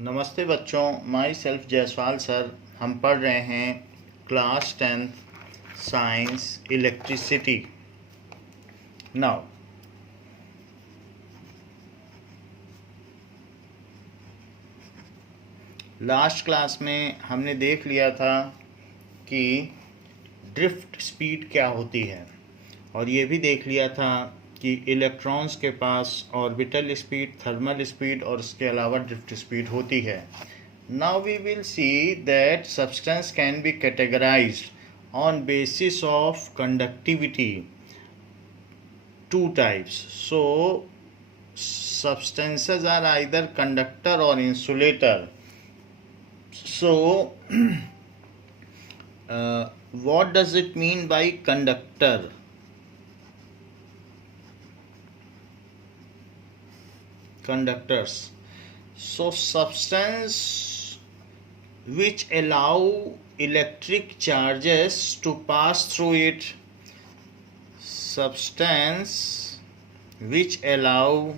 नमस्ते बच्चों, my self Jaiswal sir. हम पढ़ रहे हैं class 10th science electricity. Now last class में हमने देख लिया था कि ड्रिफ्ट स्पीड क्या होती है, और ये भी देख लिया था कि इलेक्ट्रॉन्स के पास ऑर्बिटल स्पीड, थर्मल स्पीड और इसके अलावा ड्रिफ्ट स्पीड होती है। Now we will see that substance can be categorised on basis of conductivity, two types. So substances are either conductor or insulator. So what does it mean by conductor? Conductors. So substance which allow electric charges to pass through it. Substance which allow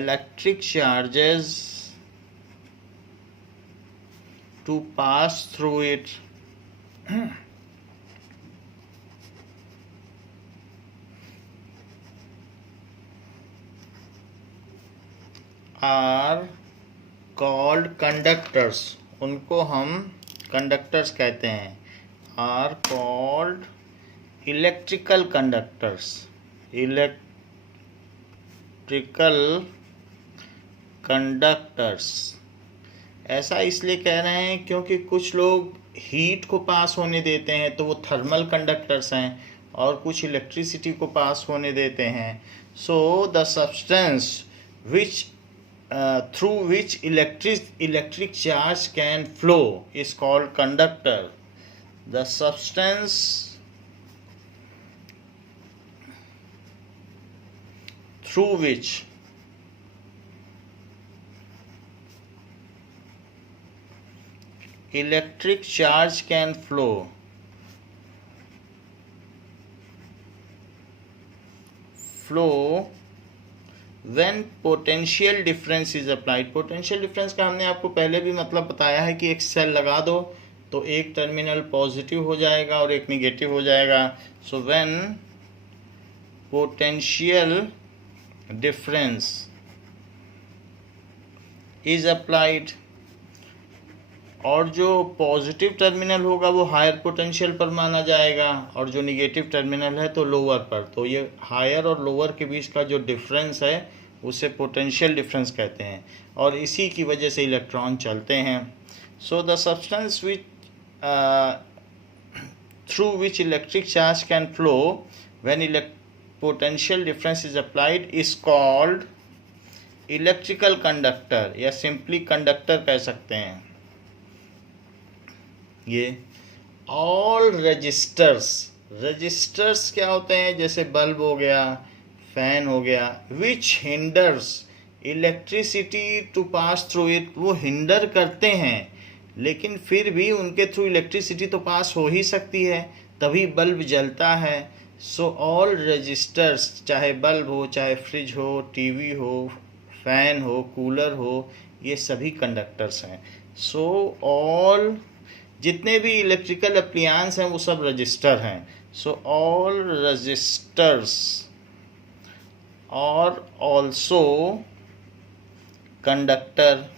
electric charges to pass through it are called conductors. उनको हम conductors कहते हैं. Are called electrical conductors. Electrical conductors. ऐसा इसलिए कह रहे हैं क्योंकि कुछ लोग हीट को पास होने देते हैं तो वो थर्मल कंडक्टर्स हैं, और कुछ इलेक्ट्रिसिटी को पास होने देते हैं. So the substance which through which electric charge can flow is called conductor. The substance through which electric charge can flow when potential difference is applied. Potential difference का हमने आपको पहले भी मतलब बताया है कि एक सेल लगा दो तो एक टर्मिनल पॉजिटिव हो जाएगा और एक निगेटिव हो जाएगा. So when potential difference is applied, और जो पॉजिटिव टर्मिनल होगा वो हायर पोटेंशियल पर माना जाएगा और जो निगेटिव टर्मिनल है तो लोअर पर. तो ये हायर और लोअर के बीच का जो डिफरेंस है उसे पोटेंशियल डिफरेंस कहते हैं, और इसी की वजह से इलेक्ट्रॉन चलते हैं. So the substance which through which electric charge can flow when potential difference is applied is called electrical conductor, या simply conductor कह सकते हैं. ये all registers क्या होते हैं, जैसे बल्ब हो गया, फैन हो गया, which hinders electricity to pass through it. वो हिंडर करते हैं लेकिन फिर भी उनके थ्रू इलेक्ट्रिसिटी तो पास हो ही सकती है, तभी बल्ब जलता है. सो ऑल रजिस्टर्स, चाहे बल्ब हो, चाहे फ्रिज हो, टीवी हो, फैन हो, कूलर हो, ये सभी कंडक्टर्स हैं. सो ऑल जितने भी इलेक्ट्रिकल एप्लियंस हैं वो सब रजिस्टर हैं. सो ऑल रजिस्टर्स और ऑल्सो कंडक्टर,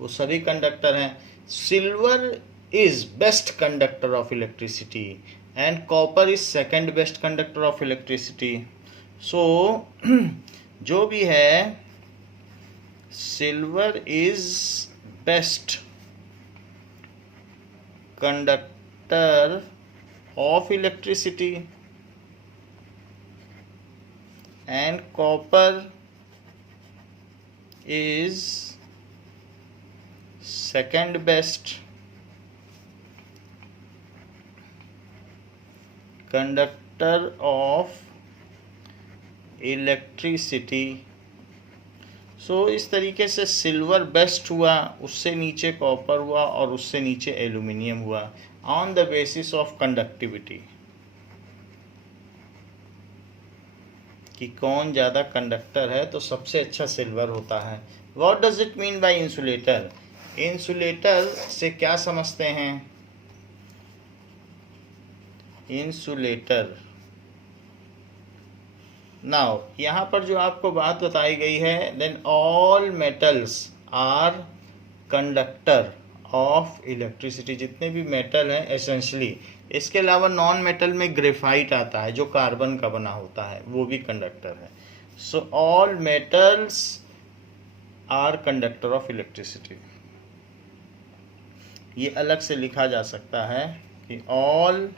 वो सभी कंडक्टर हैं. Silver is best conductor of electricity and copper is second best conductor of electricity. So जो भी है, silver is best conductor of electricity and copper is second best conductor of electricity. So इस तरीके से silver best हुआ, उससे नीचे copper हुआ और उससे नीचे एल्यूमिनियम हुआ on the basis of conductivity. कि कौन ज़्यादा कंडक्टर है, तो सबसे अच्छा सिल्वर होता है। What does it mean by insulator? Insulator से क्या समझते हैं? इंसुलेटर, नाउ यहाँ पर जो आपको बात बताई गई है, then all metals are conductor of electricity. जितने भी मेटल हैं एसेंशली, इसके अलावा नॉन मेटल में ग्रेफाइट आता है जो कार्बन का बना होता है, वो भी कंडक्टर है। So all metals are conductor of electricity. ये अलग से लिखा जा सकता है कि all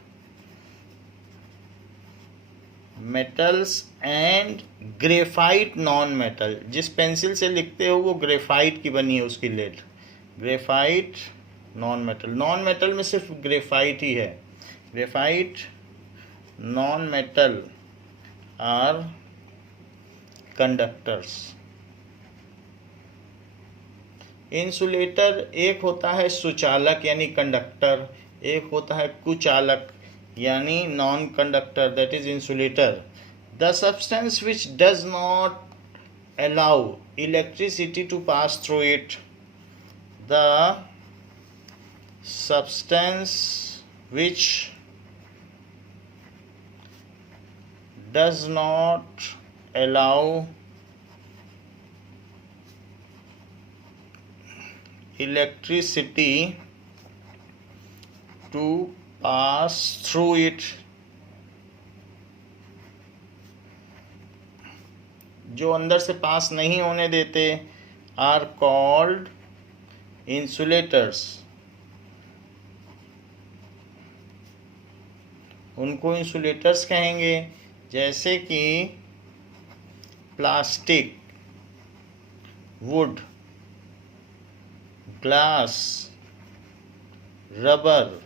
metals and graphite non metal. जिस पेंसिल से लिखते हो वो ग्रेफाइट की बनी है, उसकी lead graphite non metal. Non metal में सिर्फ ग्रेफाइट ही है। Graphite non metal are conductors. Insulator एक होता है सुचालक यानी कंडक्टर, एक होता है कुचालक यानी non conductor, that is insulator. The substance which does not allow electricity to pass through it, the substance which does not allow electricity to pass through it, जो अंदर से पास नहीं होने देते, are called insulators। उनको इंसुलेटर्स कहेंगे। जैसे कि प्लास्टिक, वुड, ग्लास, रबर,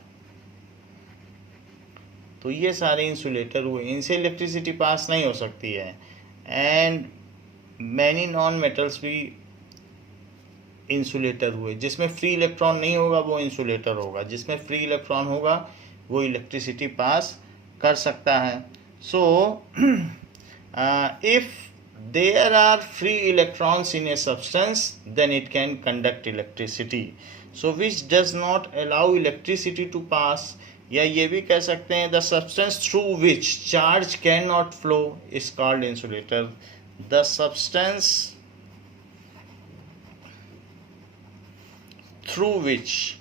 तो ये सारे इंसुलेटर हुए, इनसे इलेक्ट्रिसिटी पास नहीं हो सकती है। एंड मैनी नॉन मेटल्स भी इंसुलेटर हुए। जिसमें फ्री इलेक्ट्रॉन नहीं होगा वो इंसुलेटर होगा, जिसमें फ्री इलेक्ट्रॉन होगा वो इलेक्ट्रिसिटी पास कर सकता है। So if there are free electrons in a substance then it can conduct electricity. So which does not allow electricity to pass, या ये भी कह सकते हैं the substance through which charge can not flow is called insulator. The substance through which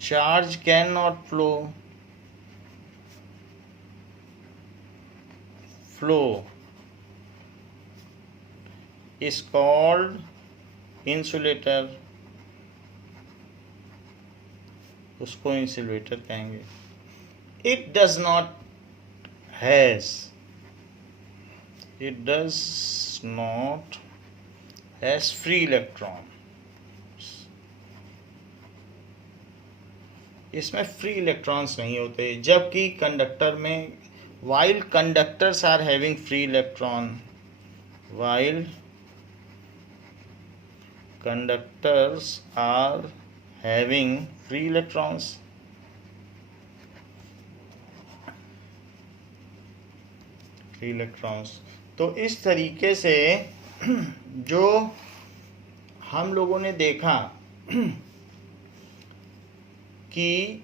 charge cannot flow is called insulator, उसको insulator कहेंगे। it does not has free electron, इसमें free electrons नहीं होते। जबकि कंडक्टर में, while conductors are having free electron, while conductors are having free electrons। free electrons। तो इस तरीके से जो हम लोगों ने देखा कि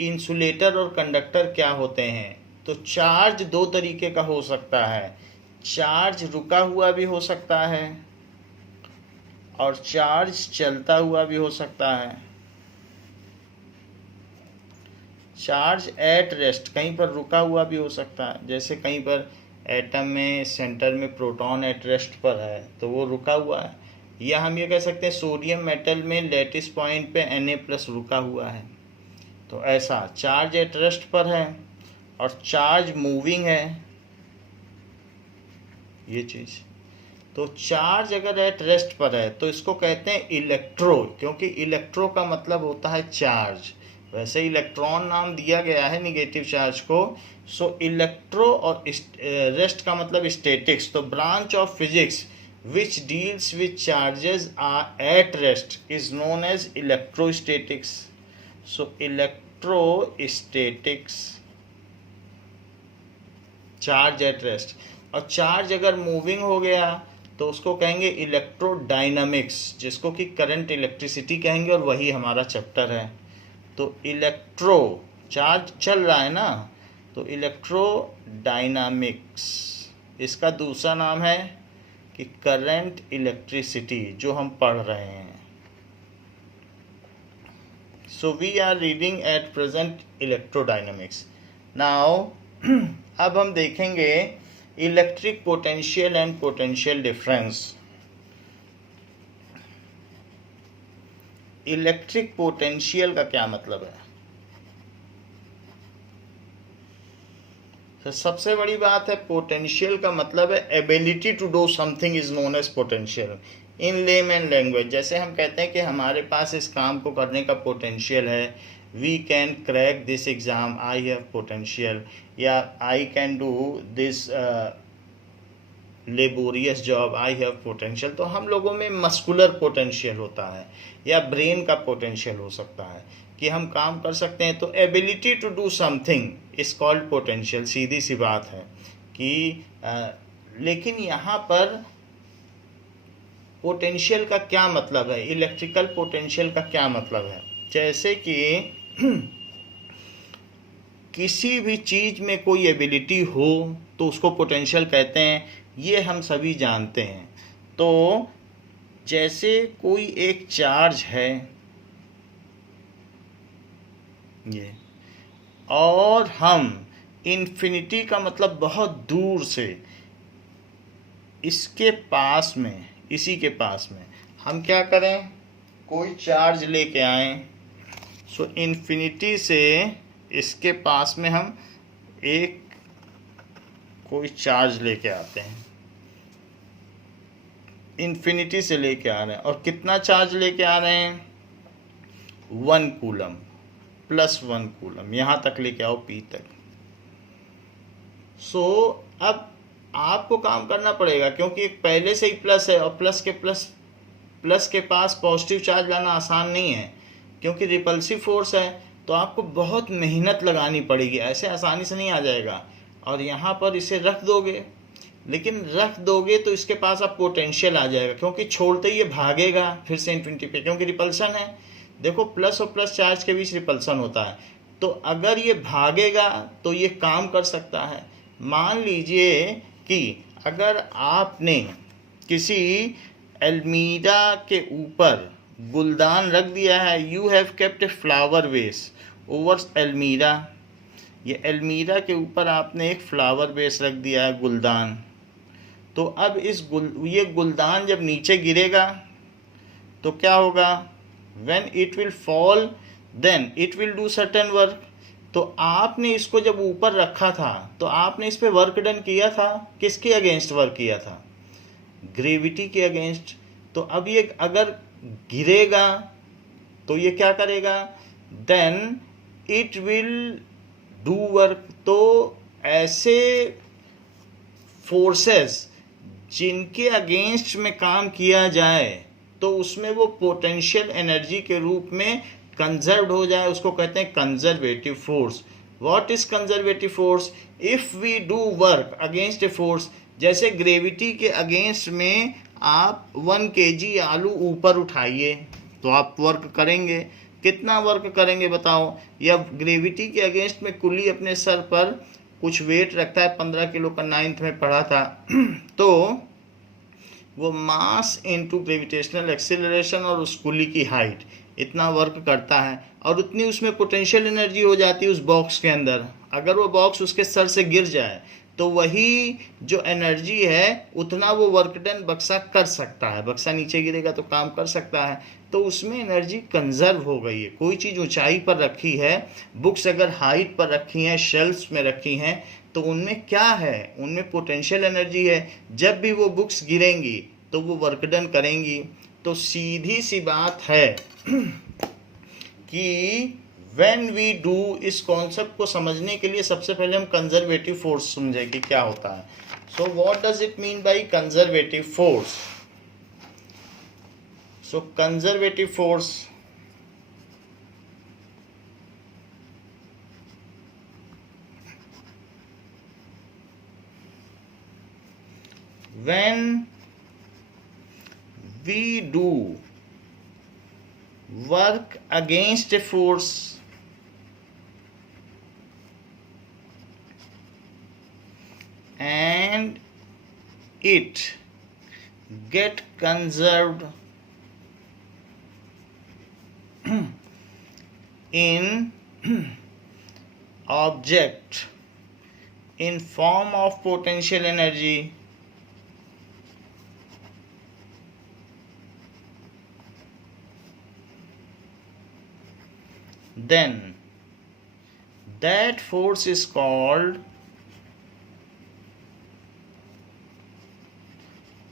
इंसुलेटर और कंडक्टर क्या होते हैं, तो चार्ज दो तरीके का हो सकता है। चार्ज रुका हुआ भी हो सकता है और चार्ज चलता हुआ भी हो सकता है। चार्ज एट रेस्ट, कहीं पर रुका हुआ भी हो सकता है। जैसे कहीं पर एटम में सेंटर में प्रोटॉन एट रेस्ट पर है तो वो रुका हुआ है। या हम ये कह सकते हैं सोडियम मेटल में लेटिस पॉइंट पे Na+ रुका हुआ है। तो ऐसा चार्ज एट रेस्ट पर है और चार्ज मूविंग है, ये चीज़। तो चार्ज अगर एट रेस्ट पर है तो इसको कहते हैं इलेक्ट्रो, क्योंकि इलेक्ट्रो का मतलब होता है चार्ज। वैसे इलेक्ट्रॉन नाम दिया गया है निगेटिव चार्ज को। सो इलेक्ट्रो और रेस्ट का मतलब स्टैटिक्स। तो branch of physics which deals with charges are at rest is known as electrostatics। So electrostatics charge at rest. और चार्ज अगर मूविंग हो गया तो उसको कहेंगे इलेक्ट्रोडायनामिक्स, जिसको कि करंट इलेक्ट्रिसिटी कहेंगे, और वही हमारा चैप्टर है। तो इलेक्ट्रो, चार्ज चल रहा है ना, तो इलेक्ट्रोडायनामिक्स, इसका दूसरा नाम है कि करंट इलेक्ट्रिसिटी, जो हम पढ़ रहे हैं। So we are reading at present electrodynamics. Now अब हम देखेंगे electric potential and potential difference. Electric potential का क्या मतलब है? तो सबसे बड़ी बात है, पोटेंशियल का मतलब है ability to do something is known as potential in layman language. जैसे हम कहते हैं कि हमारे पास इस काम को करने का पोटेंशियल है, we can crack this exam, I have potential, या I can do this laborious job, I have potential. तो हम लोगों में मस्कुलर पोटेंशियल होता है, या ब्रेन का पोटेंशियल हो सकता है कि हम काम कर सकते हैं। तो ability to do something is called potential, सीधी सी बात है कि लेकिन यहाँ पर पोटेंशियल का क्या मतलब है, इलेक्ट्रिकल पोटेंशियल का क्या मतलब है? जैसे कि किसी भी चीज में कोई एबिलिटी हो तो उसको पोटेंशियल कहते हैं, ये हम सभी जानते हैं। तो जैसे कोई एक चार्ज है ये, और हम इन्फिनिटी का मतलब बहुत दूर से इसके पास में, इसी के पास में हम क्या करें, कोई चार्ज लेके आए। सो इन्फिनिटी से इसके पास में हम एक कोई चार्ज लेके आते हैं, इन्फिनिटी से लेके आ रहे हैं, और कितना चार्ज लेके आ रहे हैं? 1 कूलम प्लस 1 कूलम, यहाँ तक लेके आओ P तक। सो अब आपको काम करना पड़ेगा, क्योंकि एक पहले से ही प्लस है, और प्लस के पास पॉजिटिव चार्ज लाना आसान नहीं है, क्योंकि रिपल्सिव फोर्स है। तो आपको बहुत मेहनत लगानी पड़ेगी, ऐसे आसानी से नहीं आ जाएगा। और यहाँ पर इसे रख दोगे, लेकिन रख दोगे तो इसके पास अब पोटेंशियल आ जाएगा, क्योंकि छोड़ते ही ये भागेगा फिर से इन्फिनिटी पे, क्योंकि रिपल्सन है। देखो, प्लस और प्लस चार्ज के बीच रिपल्सन होता है। तो अगर ये भागेगा तो ये काम कर सकता है। मान लीजिए कि अगर आपने किसी अलमीरा के ऊपर गुलदान रख दिया है, you have kept a flower vase over अलमीरा, ये अलमीरा के ऊपर आपने एक फ्लावर बेस रख दिया है, गुलदान। तो अब ये गुलदान जब नीचे गिरेगा तो क्या होगा? When it will fall then it will do certain work. तो आपने इसको जब ऊपर रखा था तो आपने इस पे वर्क डन किया था, किसके अगेंस्ट वर्क किया था? ग्रेविटी के अगेंस्ट। तो अब ये अगर गिरेगा तो ये क्या करेगा? Then it will do work. तो ऐसे फोर्सेस जिनके अगेंस्ट में काम किया जाए तो उसमें वो पोटेंशियल एनर्जी के रूप में कंजर्व्ड हो जाए, उसको कहते हैं conservative force. What is conservative force? If we do work against a force, जैसे ग्रेविटी के अगेंस्ट में आप 1 kg आलू ऊपर उठाइए तो आप वर्क करेंगे। कितना वर्क करेंगे बताओ? या ग्रेविटी के अगेंस्ट में कुल्ली अपने सर पर कुछ वेट रखता है, 15 किलो का 9th में पढ़ा था तो वो मास इनटू ग्रेविटेशनल एक्सेलरेशन और उस कुल्ली की हाइट, इतना वर्क करता है, और उतनी उसमें पोटेंशियल एनर्जी हो जाती है उस बॉक्स के अंदर। अगर वो बॉक्स उसके सर से गिर जाए तो वही जो एनर्जी है उतना वो वर्क डन बक्सा कर सकता है। बक्सा नीचे गिरेगा तो काम कर सकता है, तो उसमें एनर्जी कंजर्व हो गई है। कोई चीज़ ऊंचाई पर रखी है, बुक्स अगर हाइट पर रखी हैं, शेल्फ्स में रखी हैं, तो उनमें क्या है? उनमें पोटेंशियल एनर्जी है। जब भी वो बुक्स गिरेंगी तो वो वर्क डन करेंगी। तो सीधी सी बात है कि व्हेन वी डू, इस कॉन्सेप्ट को समझने के लिए सबसे पहले हम कंजर्वेटिव फोर्स समझें कि क्या होता है। So what does it mean by conservative force? So conservative force when we do work against a force, and it get conserved in object in form of potential energy, then that force is called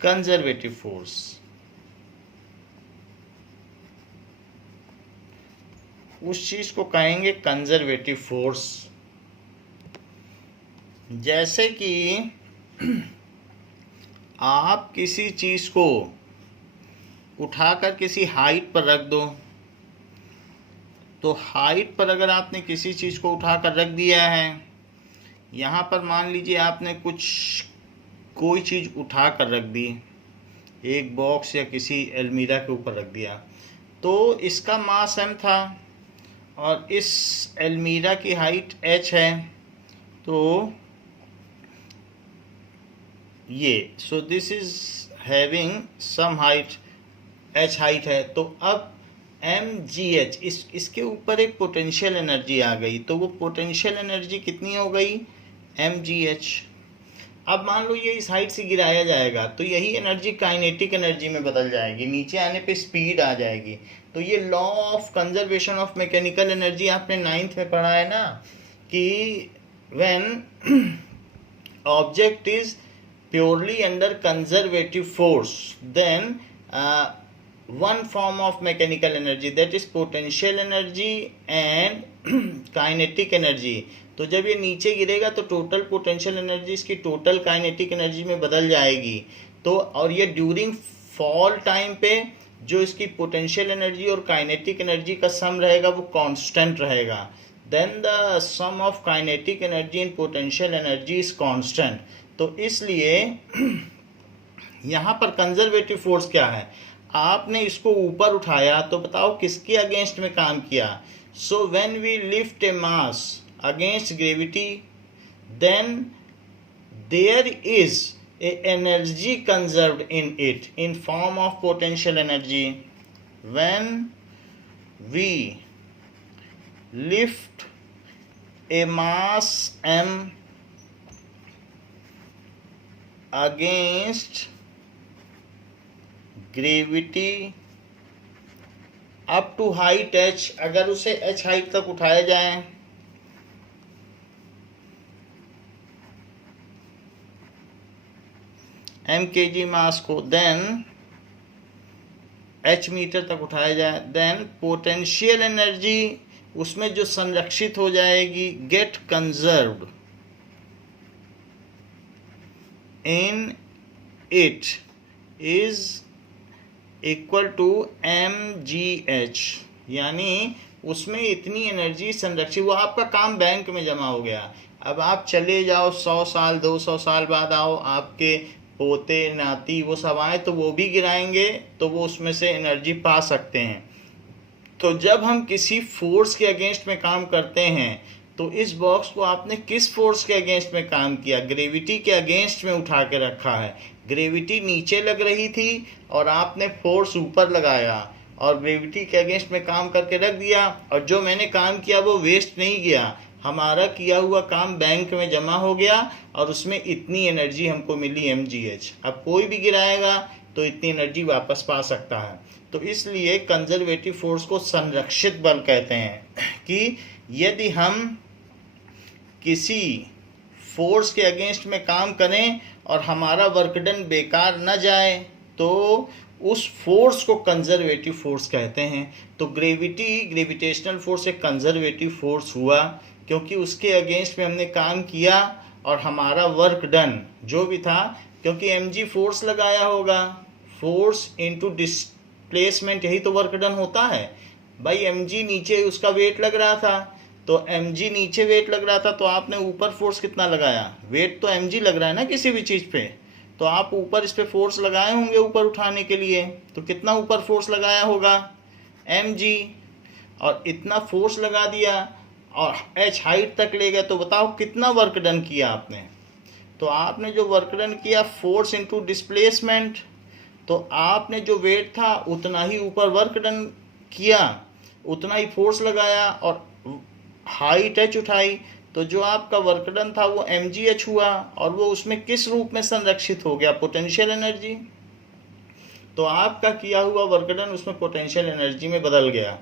conservative force. उस चीज को कहेंगे conservative force. जैसे कि आप किसी चीज को उठाकर किसी हाइट पर रख दो, तो हाइट पर अगर आपने किसी चीज को उठाकर रख दिया है, यहाँ पर मान लीजिए आपने कोई चीज उठाकर रख दी, एक बॉक्स या किसी अलमीरा के ऊपर रख दिया, तो इसका मास m था और इस अलमीरा की हाइट h है, तो ये so this is having some height, h height है, तो अब mgh इसके ऊपर एक पोटेंशियल एनर्जी आ गई, तो वो पोटेंशियल एनर्जी कितनी हो गई mgh। अब मान लो ये इस हाइट से गिराया जाएगा तो यही एनर्जी काइनेटिक एनर्जी में बदल जाएगी, नीचे आने पे स्पीड आ जाएगी। तो ये law of conservation of mechanical energy आपने 9th में पढ़ा है ना, कि when object is purely under conservative force then one form of mechanical energy, that is potential energy and kinetic energy। तो जब ये नीचे गिरेगा तो टोटल पोटेंशियल एनर्जी इसकी टोटल काइनेटिक एनर्जी में बदल जाएगी। तो और ये ड्यूरिंग फॉल टाइम पे जो इसकी पोटेंशियल एनर्जी और काइनेटिक एनर्जी का सम रहेगा वो कांस्टेंट रहेगा। Then the sum of kinetic energy and potential energy is constant. तो इसलिए यहाँ पर कंजर्वेटिव फोर्स क्या है, आपने इसको ऊपर उठाया तो बताओ किसके अगेंस्ट में काम किया। So when we lift a mass against gravity then there is a energy conserved in it in form of potential energy. When we lift a mass m against gravity up to height h, अगर उसे h height तक उठाया जाए m kg मास को, then h metre तक उठाया जाए, then potential energy उसमें जो संरक्षित हो जाएगी get conserved in it is equal to mgh, यानी उसमें इतनी एनर्जी संरक्षित, वो आपका काम बैंक में जमा हो गया। अब आप चले जाओ 100 साल 200 साल बाद आओ, आपके पोते नाती वो सब आए तो वो भी गिराएंगे तो वो उसमें से एनर्जी पा सकते हैं। तो जब हम किसी फोर्स के अगेंस्ट में काम करते हैं तो इस बॉक्स को आपने किस फोर्स के अगेंस्ट में काम किया, ग्रेविटी के अगेंस्ट में उठा के रखा है। ग्रेविटी नीचे लग रही थी और आपने फोर्स ऊपर लगाया और ग्रेविटी के अगेंस्ट में काम करके रख दिया, और जो मैंने काम किया वो वेस्ट नहीं गया, हमारा किया हुआ काम बैंक में जमा हो गया और उसमें इतनी एनर्जी हमको मिली mgh। अब कोई भी गिराएगा तो इतनी एनर्जी वापस पा सकता है। तो इसलिए कंजर्वेटिव फोर्स को संरक्षित बल कहते हैं कि यदि हम किसी फोर्स के अगेंस्ट में काम करें और हमारा वर्क डन बेकार न जाए तो उस फोर्स को कंजर्वेटिव फोर्स कहते हैं। तो ग्रेविटेशनल फोर्स एक कंजर्वेटिव फोर्स हुआ क्योंकि उसके अगेंस्ट में हमने काम किया और हमारा वर्क डन जो भी था, क्योंकि mg फोर्स लगाया होगा, फोर्स इनटू डिस्प्लेसमेंट यही तो वर्क डन होता है भाई। mg नीचे उसका वेट लग रहा था तो mg नीचे वेट लग रहा था तो आपने ऊपर फोर्स कितना लगाया, वेट तो mg लग रहा है ना किसी भी चीज़ पे, तो आप ऊपर इस पे फोर्स लगाए होंगे ऊपर उठाने के लिए, तो कितना ऊपर फोर्स लगाया होगा, mg, और इतना फोर्स लगा दिया और h हाइट तक ले गए, तो बताओ कितना वर्क डन किया आपने। तो आपने जो वर्क डन किया फोर्स इनटू डिस्प्लेसमेंट, तो आपने जो वेट था उतना ही ऊपर वर्क डन किया, उतना ही फोर्स लगाया और हाइट h उठाई, तो जो आपका वर्क डन था वो mgh हुआ, और वो उसमें किस रूप में संरक्षित हो गया, पोटेंशियल एनर्जी। तो आपका किया हुआ वर्क डन उसमें पोटेंशियल एनर्जी में बदल गया।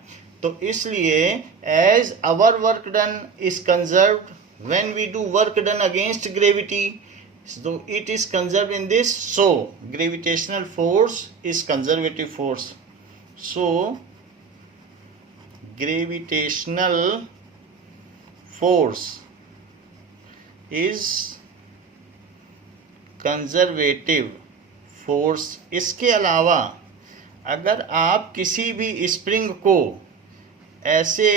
तो इसलिए as our work done is conserved when we do work done against gravity, so it is conserved in this, so gravitational force is conservative force, so gravitational force is conservative force। इसके अलावा अगर आप किसी भी spring को ऐसे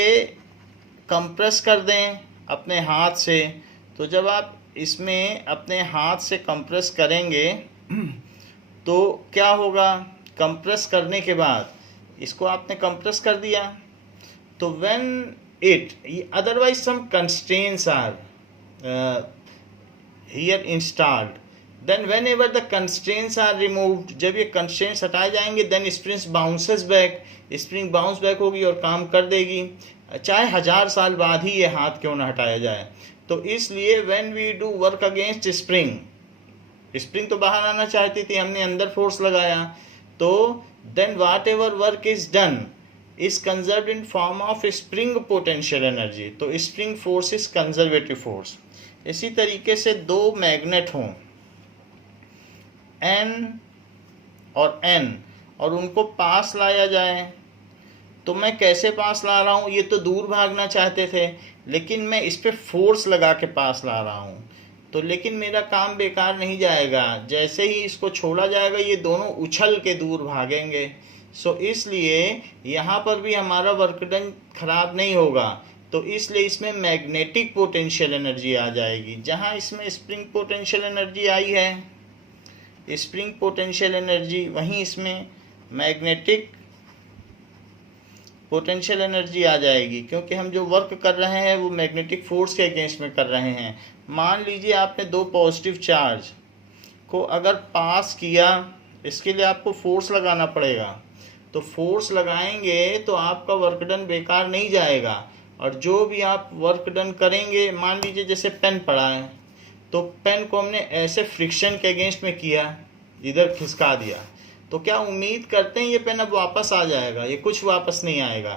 compress कर दें अपने हाथ से, तो जब आप इसमें अपने हाथ से कंप्रेस करेंगे तो क्या होगा, कंप्रेस करने के बाद इसको आपने कंप्रेस कर दिया, तो when it otherwise some constraints are here installed, then whenever the constraints are removed, जब ये कंस्ट्रेंट्स हटाए जाएंगे then spring bounces back, spring bounce back होगी और काम कर देगी, चाहे 1000 साल बाद ही ये हाथ क्यों ना हटाया जाए। तो इसलिए when we do work against spring, spring तो बाहर आना चाहती थी, हमने अंदर फोर्स लगाया, तो then whatever work is done is conserved in form of spring potential energy, तो spring force is conservative force. इसी तरीके से दो मैग्नेट हों N और N और उनको पास लाया जाए, तो मैं कैसे पास ला रहा हूँ, ये तो दूर भागना चाहते थे लेकिन मैं इस पे फोर्स लगा के पास ला रहा हूँ, तो लेकिन मेरा काम बेकार नहीं जाएगा, जैसे ही इसको छोड़ा जाएगा ये दोनों उछल के दूर भागेंगे। सो इसलिए यहाँ पर भी हमारा वर्क डन खराब नहीं होगा, तो इसलिए इसमें मैग्नेटिक पोटेंशियल एनर्जी आ जाएगी। जहाँ इसमें स्प्रिंग पोटेंशियल एनर्जी आई है, स्प्रिंग पोटेंशियल एनर्जी, वहीं इसमें मैग्नेटिक पोटेंशियल एनर्जी आ जाएगी, क्योंकि हम जो वर्क कर रहे हैं वो मैग्नेटिक फोर्स के अगेंस्ट में कर रहे हैं। मान लीजिए आपने दो पॉजिटिव चार्ज को अगर पास किया, इसके लिए आपको फोर्स लगाना पड़ेगा, तो फोर्स लगाएंगे तो आपका वर्क डन बेकार नहीं जाएगा, और जो भी आप वर्क डन करेंगे, मान लीजिए जैसे पेन पड़ा है, तो पेन को हमने ऐसे फ्रिक्शन के अगेंस्ट में किया, इधर खिसका दिया, तो क्या उम्मीद करते हैं ये पेन अब वापस आ जाएगा, ये कुछ वापस नहीं आएगा।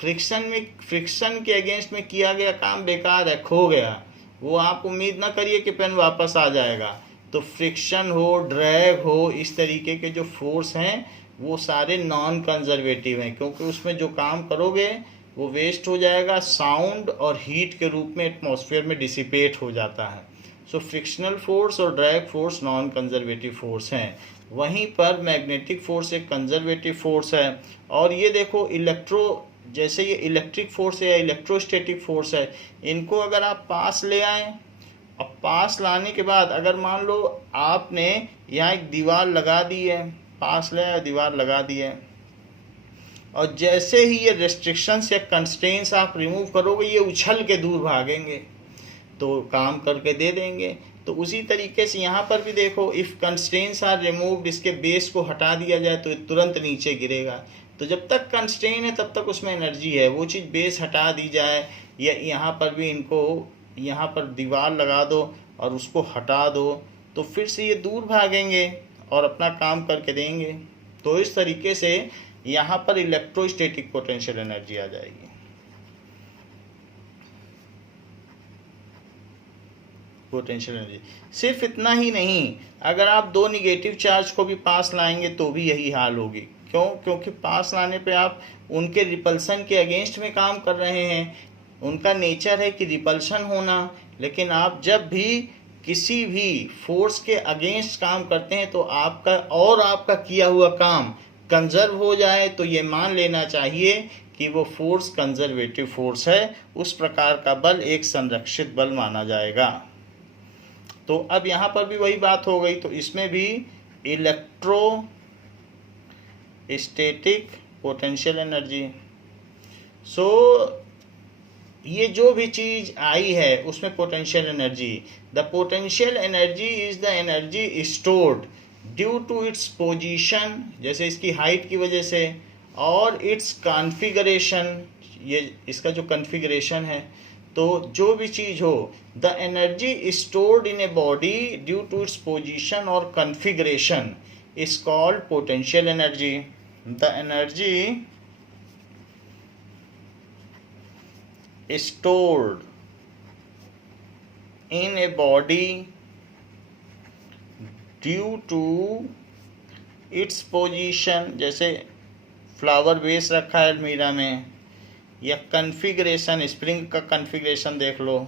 फ्रिक्शन के अगेंस्ट में किया गया काम बेकार है, खो गया, वो आप उम्मीद ना करिए कि पेन वापस आ जाएगा। तो फ्रिक्शन हो, ड्रैग हो, इस तरीके के जो फोर्स हैं वो सारे नॉन कंजर्वेटिव हैं, क्योंकि उसमें जो काम करोगे वो वेस्ट हो जाएगा, साउंड और हीट के रूप में एटमॉस्फेयर में डिसिपेट हो जाता है। सो फ्रिक्शनल फोर्स और drag force non conservative force हैं। वहीं पर मैग्नेटिक फोर्स एक कंजर्वेटिव फोर्स है। और ये देखो जैसे ये इलेक्ट्रिक फोर्स है या इलेक्ट्रोस्टैटिक फोर्स है, इनको अगर आप पास ले आएँ, और पास लाने के बाद अगर मान लो आपने यहाँ एक दीवार लगा दी है, पास ले आए, दीवार लगा दी है, और जैसे ही ये रेस्ट्रिक्शंस या कंस्ट्रेंट्स आप रिमूव करोगे ये उछल के दूर भागेंगे, तो काम करके दे देंगे। तो उसी तरीके से यहाँ पर भी देखो, इफ़ कंस्ट्रेंट्स आर रिमूव्ड, इसके बेस को हटा दिया जाए तो तुरंत नीचे गिरेगा। तो जब तक कंस्ट्रेंट है तब तक उसमें एनर्जी है, वो चीज़ बेस हटा दी जाए, या यहाँ पर भी इनको यहाँ पर दीवार लगा दो और उसको हटा दो, तो फिर से ये दूर भागेंगे और अपना काम करके देंगे। तो इस तरीके से यहाँ पर इलेक्ट्रोस्टैटिक पोटेंशियल एनर्जी आ जाएगी। पोटेंशियल एनर्जी सिर्फ इतना ही नहीं, अगर आप दो निगेटिव चार्ज को भी पास लाएंगे तो भी यही हाल होगी। क्यों? क्योंकि पास लाने पे आप उनके रिपल्सन के अगेंस्ट में काम कर रहे हैं, उनका नेचर है कि रिपल्सन होना, लेकिन आप जब भी किसी भी फोर्स के अगेंस्ट काम करते हैं तो आपका किया हुआ काम कंजर्व हो जाए, तो ये मान लेना चाहिए कि वो फोर्स कंजर्वेटिव फोर्स है, उस प्रकार का बल एक संरक्षित बल माना जाएगा। तो अब यहाँ पर भी वही बात हो गई, तो इसमें भी इलेक्ट्रोस्टैटिक पोटेंशियल एनर्जी। सो ये जो भी चीज आई है उसमें potential energy, the potential energy is the energy stored due to its position, जैसे इसकी हाइट की वजह से, और इट्स कॉन्फ़िगरेशन, ये इसका जो कॉन्फ़िगरेशन है। तो जो भी चीज हो, the energy stored in a body due to its position और configuration is called potential energy. The energy stored in a body due to its position, जैसे फ्लावर बेस रखा है अलमीरा में, या कन्फिग्रेशन, स्प्रिंग का कन्फिग्रेशन देख लो,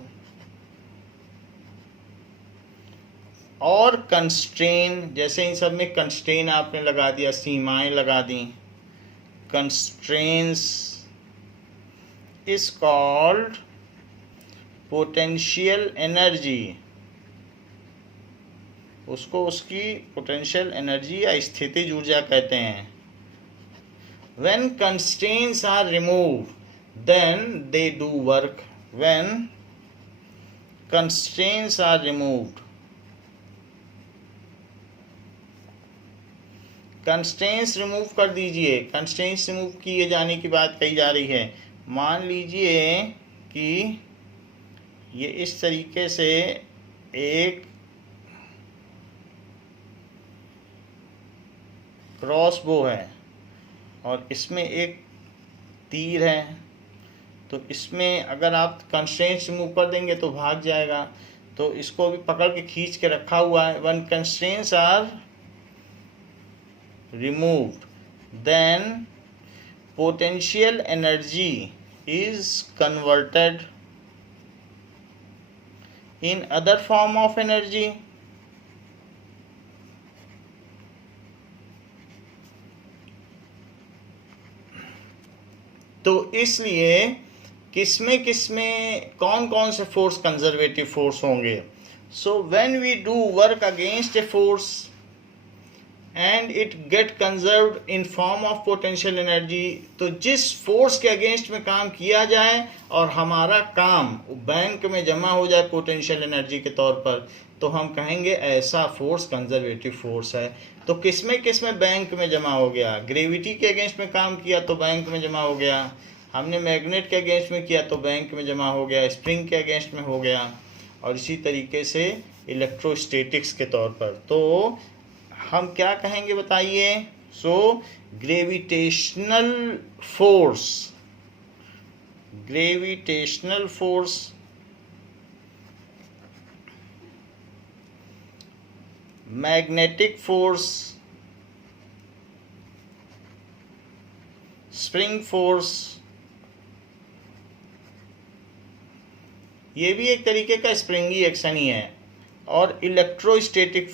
और कंस्ट्रेन, जैसे इन सब में कंस्ट्रेन आपने लगा दिया, सीमाएं लगा दी, constraints is called potential energy, उसको उसकी पोटेंशियल एनर्जी या स्थितिज ऊर्जा कहते हैं। when constraints are removed then they do work, when constraints are removed, constraints remove कर दीजिए, कंस्ट्रेंट्स रिमूव किए जाने की बात कही जा रही है। मान लीजिए कि ये इस तरीके से एक क्रॉस बो है और इसमें एक तीर है, तो इसमें अगर आप कंस्ट्रेंट्स रिमूव कर देंगे तो भाग जाएगा, तो इसको भी पकड़ के खींच के रखा हुआ है। When constraints are removed then potential energy is converted in other form of energy। तो इसलिए किसमें कौन कौन से फोर्स कंजर्वेटिव फोर्स होंगे। So when we do work against a force and it get conserved in form of potential energy, तो जिस force के अगेंस्ट में काम किया जाए और हमारा काम बैंक में जमा हो जाए पोटेंशियल एनर्जी के तौर पर, तो हम कहेंगे ऐसा फोर्स कंजर्वेटिव फोर्स है। तो किसमें बैंक में जमा हो गया, ग्रेविटी के अगेंस्ट में काम किया तो बैंक में जमा हो गया, हमने मैग्नेट के अगेंस्ट में किया तो बैंक में जमा हो गया, स्प्रिंग के अगेंस्ट में हो गया, और इसी तरीके से इलेक्ट्रोस्टैटिक्स के तौर पर। तो हम क्या कहेंगे बताइए। So gravitational force magnetic force, spring force, ये भी एक तरीके का स्प्रिंगी एक्शन ही है, और electrostatic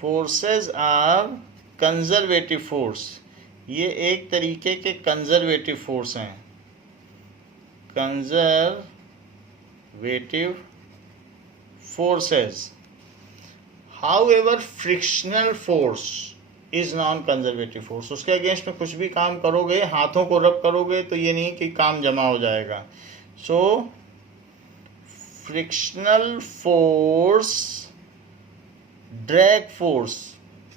forces are conservative force, ये एक तरीके के कंजर्वेटिव फोर्स हैं, conservative forces. However frictional force is non conservative force, उसके अगेंस्ट में कुछ भी काम करोगे, हाथों को रब करोगे तो ये नहीं कि काम जमा हो जाएगा। So frictional force, drag force,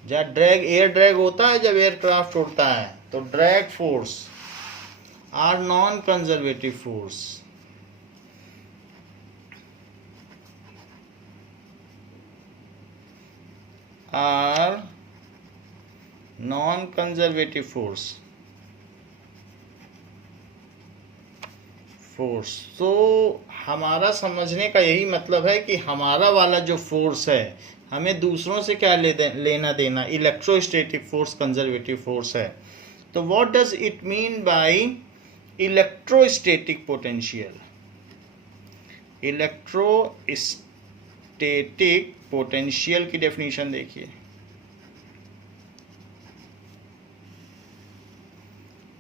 जहाँ एयर ड्रैग होता है जब एयरक्राफ्ट उड़ता है, तो drag force are non conservative force. Are non conservative force. तो हमारा समझने का यही मतलब है कि हमारा वाला जो फोर्स है, हमें दूसरों से क्या लेना देना, इलेक्ट्रोस्टैटिक फोर्स कंजर्वेटिव फोर्स है। तो what does it mean by electrostatic potential. Electrostatic potential की डेफिनेशन देखिए,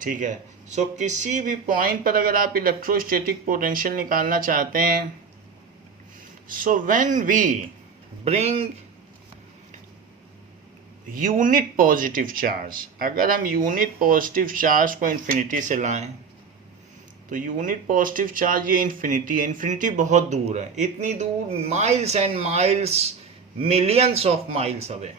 ठीक है। सो किसी भी पॉइंट पर अगर आप इलेक्ट्रोस्टैटिक पोटेंशियल निकालना चाहते हैं, so when we bring unit positive charge, अगर हम यूनिट पॉजिटिव चार्ज को इन्फिनिटी से लाएं, तो यूनिट पॉजिटिव चार्ज ये इन्फिनिटी है, इन्फिनिटी बहुत दूर है, इतनी दूर, miles and miles, millions of miles away.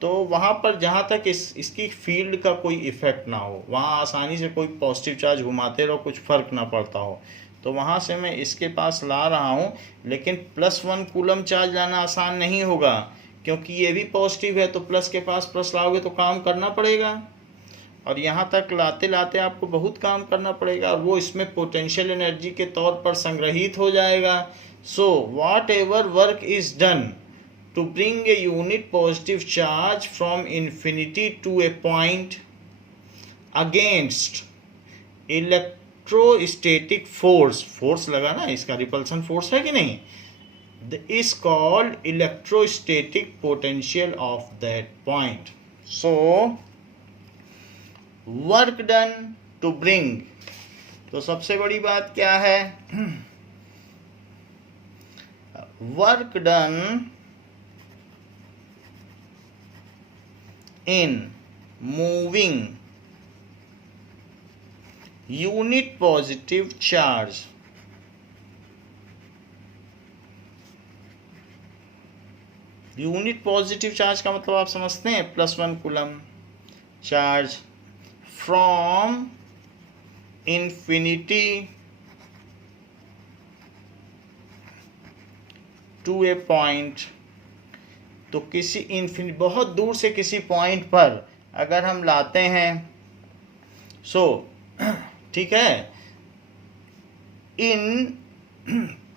तो वहाँ पर जहाँ तक इसकी फील्ड का कोई इफेक्ट ना हो, वहाँ आसानी से कोई पॉजिटिव चार्ज घुमाते रहो, कुछ फर्क ना पड़ता हो, तो वहाँ से मैं इसके पास ला रहा हूँ। लेकिन +1 कूलम चार्ज लाना आसान नहीं होगा, क्योंकि ये भी पॉजिटिव है, तो प्लस के पास प्लस लाओगे तो काम करना पड़ेगा, और यहाँ तक लाते लाते आपको बहुत काम करना पड़ेगा, और वो इसमें पोटेंशियल एनर्जी के तौर पर संग्रहित हो जाएगा। So what ever work is done to bring a unit positive charge from infinity to a point against electrostatic force लगा ना, इसका रिपल्सन फोर्स है कि नहीं, is called electrostatic potential of that point. So work done to bring, तो सबसे बड़ी बात क्या है, work done in moving unit positive charge unit positive charge का मतलब आप समझते हैं, +1 coulomb charge from infinity to a point. तो किसी बहुत दूर से किसी पॉइंट पर अगर हम लाते हैं, सो ठीक है, इन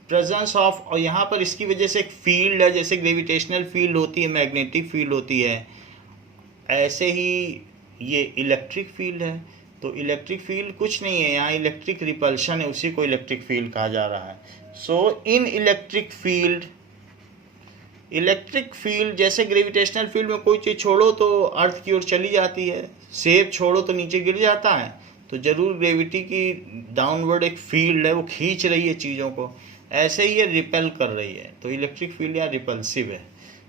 प्रेजेंस ऑफ, और यहाँ पर इसकी वजह से एक फील्ड है, जैसे ग्रेविटेशनल फील्ड होती है, मैग्नेटिक फील्ड होती है, ऐसे ही ये इलेक्ट्रिक फील्ड है। तो इलेक्ट्रिक फील्ड कुछ नहीं है, यहाँ इलेक्ट्रिक रिपल्शन है, उसी को इलेक्ट्रिक फील्ड कहा जा रहा है। सो इन इलेक्ट्रिक फील्ड जैसे ग्रेविटेशनल फील्ड में कोई चीज़ छोड़ो तो अर्थ की ओर चली जाती है, सेब छोड़ो तो नीचे गिर जाता है, तो जरूर ग्रेविटी की डाउनवर्ड एक फील्ड है, वो खींच रही है चीज़ों को, ऐसे ही ये रिपेल कर रही है, तो इलेक्ट्रिक फील्ड या रिपल्सिव है।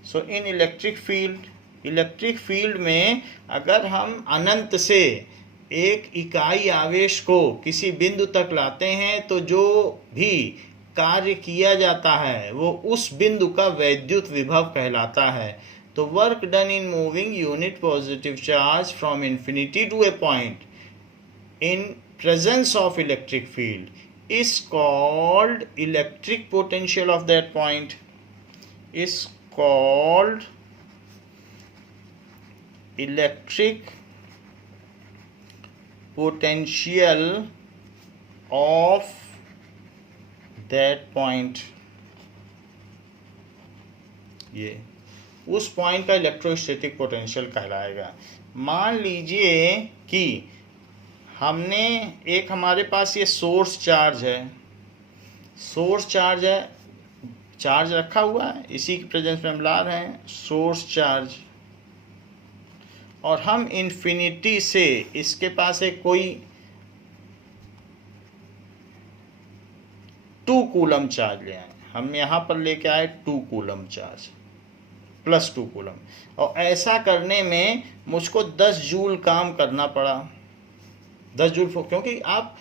सो इन इलेक्ट्रिक फील्ड में अगर हम अनंत से एक इकाई आवेश को किसी बिंदु तक लाते हैं, तो जो भी कार्य किया जाता है वो उस बिंदु का वैद्युत विभव कहलाता है। तो work done in moving unit positive charge from infinity to a point in presence of electric field is called electric potential of that point is called electric potential of that point. ये उस point का electrostatic potential कहलाएगा। मान लीजिए कि हमने एक, हमारे पास ये सोर्स चार्ज है, चार्ज रखा हुआ है, इसी की प्रेजेंस में हम ला रहे हैं सोर्स चार्ज, और हम इन्फिनिटी से इसके पास एक कोई 2 कूलम चार्ज ले आए, हम यहाँ पर लेके आए 2 कूलम चार्ज +2 कूलम, और ऐसा करने में मुझको 10 जूल काम करना पड़ा, 10 जूल, क्योंकि आप